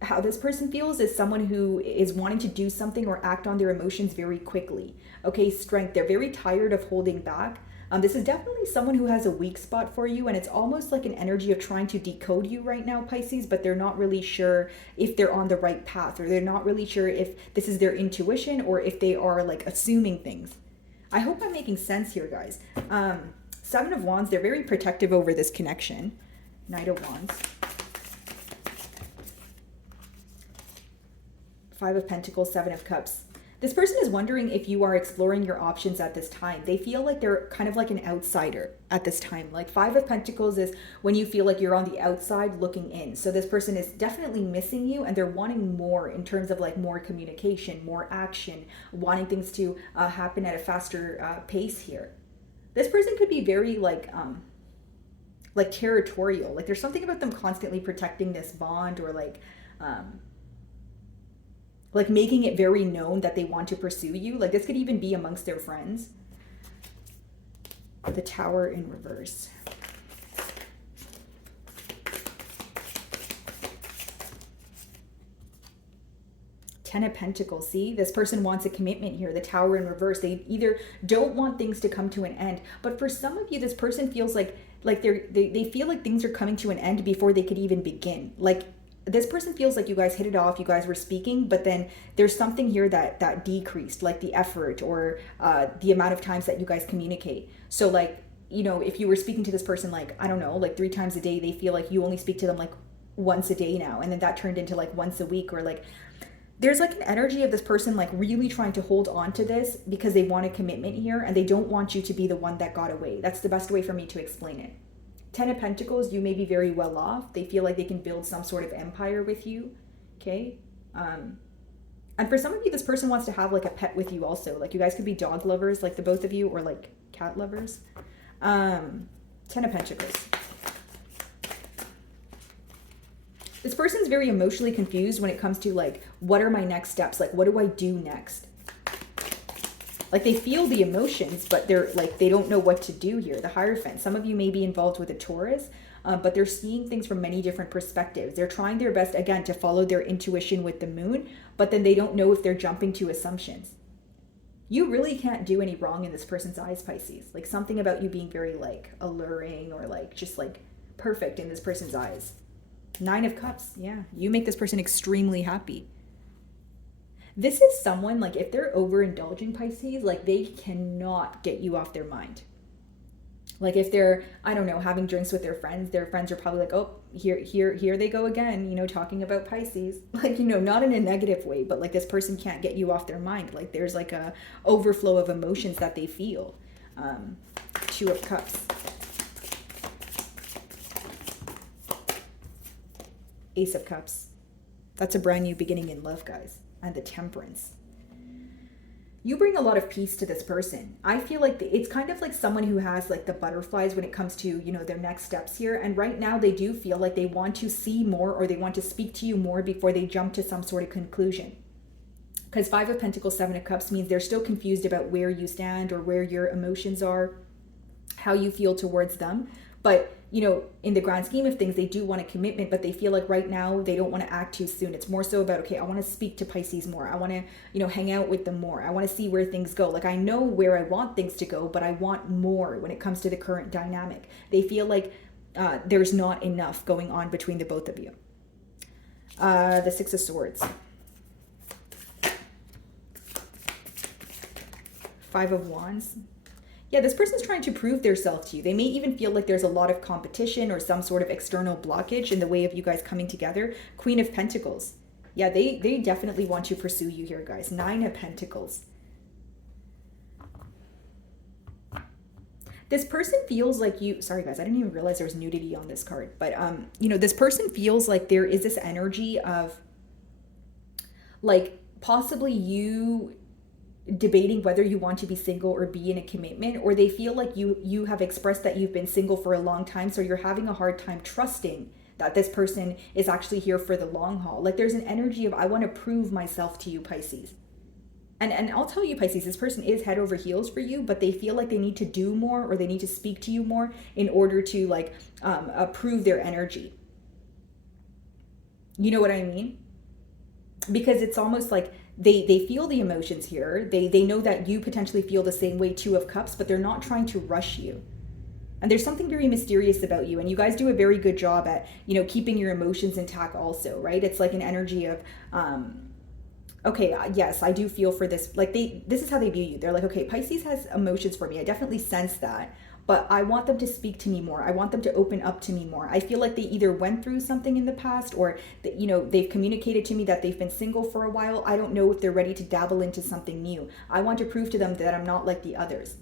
how this person feels is someone who is wanting to do something or act on their emotions very quickly. Okay, Strength. They're very tired of holding back. This is definitely someone who has a weak spot for you, and it's almost like an energy of trying to decode you right now, Pisces, but they're not really sure if they're on the right path, or they're not really sure if this is their intuition or if they are like assuming things. I hope I'm making sense here, guys. Seven of Wands, they're very protective over this connection. Knight of Wands. Five of Pentacles, Seven of Cups. This person is wondering if you are exploring your options at this time. They feel like they're kind of like an outsider at this time. Like Five of Pentacles is when you feel like you're on the outside looking in. So this person is definitely missing you, and they're wanting more in terms of like more communication, more action, wanting things to happen at a faster pace here. This person could be very like territorial. Like there's something about them constantly protecting this bond, or like making it very known that they want to pursue you. Like this could even be amongst their friends. The Tower in reverse. Ten of Pentacles. See, this person wants a commitment here. The Tower in reverse. They either don't want things to come to an end, but for some of you, this person feels like they feel like things are coming to an end before they could even begin. Like this person feels like you guys hit it off, you guys were speaking, but then there's something here that decreased, like the effort or the amount of times that you guys communicate. So like, you know, if you were speaking to this person, like, I don't know, like 3 times a day, they feel like you only speak to them like once a day now. And then that turned into like once a week, or like, there's like an energy of this person like really trying to hold on to this because they want a commitment here and they don't want you to be the one that got away. That's the best way for me to explain it. Ten of Pentacles, you may be very well off. They feel like they can build some sort of empire with you, okay? And for some of you, this person wants to have like a pet with you also. Like you guys could be dog lovers, like the both of you, or like cat lovers. Ten of Pentacles. This person's very emotionally confused when it comes to like, what are my next steps? Like, what do I do next? Like they feel the emotions, but they're like, they don't know what to do here. The Hierophant. Some of you may be involved with a Taurus, but they're seeing things from many different perspectives. They're trying their best, again, to follow their intuition with the Moon, but then they don't know if they're jumping to assumptions. You really can't do any wrong in this person's eyes, Pisces. Like something about you being very like alluring or like just like perfect in this person's eyes. Nine of Cups. Yeah. You make this person extremely happy. This is someone like if they're overindulging, Pisces, like they cannot get you off their mind. Like if they're, I don't know, having drinks with their friends are probably like, oh, here they go again, you know, talking about Pisces. Like, you know, not in a negative way, but like this person can't get you off their mind. Like there's like a overflow of emotions that they feel. Two of Cups. Ace of Cups. That's a brand new beginning in love, guys. And the Temperance. You bring a lot of peace to this person. I feel like it's kind of like someone who has like the butterflies when it comes to, you know, their next steps here. And right now they do feel like they want to see more or they want to speak to you more before they jump to some sort of conclusion. Because Five of Pentacles, Seven of Cups means they're still confused about where you stand or where your emotions are, how you feel towards them. But, you know, in the grand scheme of things, they do want a commitment, but they feel like right now they don't want to act too soon. It's more so about, okay, I want to speak to Pisces more. I want to, you know, hang out with them more. I want to see where things go. Like I know where I want things to go, but I want more when it comes to the current dynamic. They feel like there's not enough going on between the both of you. The Six of Swords. Five of Wands. Yeah, this person's trying to prove their self to you. They may even feel like there's a lot of competition or some sort of external blockage in the way of you guys coming together. Queen of Pentacles. Yeah, they definitely want to pursue you here, guys. Nine of Pentacles. This person feels like you, sorry guys, I didn't even realize there was nudity on this card, but you know, this person feels like there is this energy of like possibly you debating whether you want to be single or be in a commitment, or they feel like you have expressed that you've been single for a long time, so you're having a hard time trusting that this person is actually here for the long haul. Like there's an energy of I want to prove myself to you, Pisces. And I'll tell you, Pisces, this person is head over heels for you, but they feel like they need to do more or they need to speak to you more in order to like prove their energy. You know what I mean? Because it's almost like they feel the emotions here. They know that you potentially feel the same way, Two of Cups, but they're not trying to rush you. And there's something very mysterious about you, and you guys do a very good job at, you know, keeping your emotions intact also, right? It's like an energy of okay, yes, I do feel for this. Like this is how they view you. They're like, okay, Pisces has emotions for me. I definitely sense that, but I want them to speak to me more. I want them to open up to me more. I feel like they either went through something in the past or that, you know, they've communicated to me that they've been single for a while. I don't know if they're ready to dabble into something new. I want to prove to them that I'm not like the others.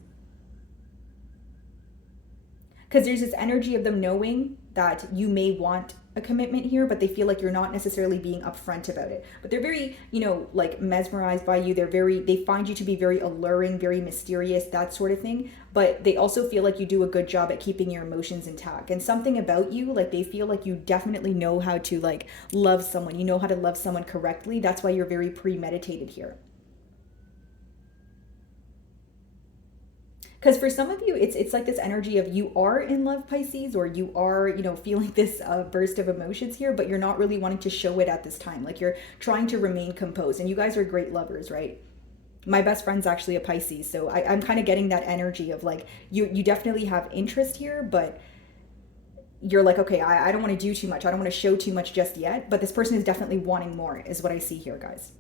Because there's this energy of them knowing that you may want a commitment here, but they feel like you're not necessarily being upfront about it. But they're very, you know, like mesmerized by you. They find you to be very alluring, very mysterious, that sort of thing. But they also feel like you do a good job at keeping your emotions intact. And something about you, like they feel like you definitely know how to like love someone. You know how to love someone correctly. That's why you're very premeditated here. Because for some of you, it's like this energy of you are in love, Pisces, or you are, you know, feeling this burst of emotions here, but you're not really wanting to show it at this time. Like you're trying to remain composed, and you guys are great lovers, right? My best friend's actually a Pisces, so I'm kind of getting that energy of like you definitely have interest here, but you're like, okay, I don't want to do too much. I don't want to show too much just yet, but this person is definitely wanting more is what I see here, guys.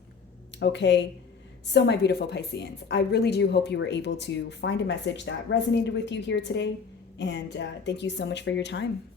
Okay. So my beautiful Pisceans, I really do hope you were able to find a message that resonated with you here today. And thank you so much for your time.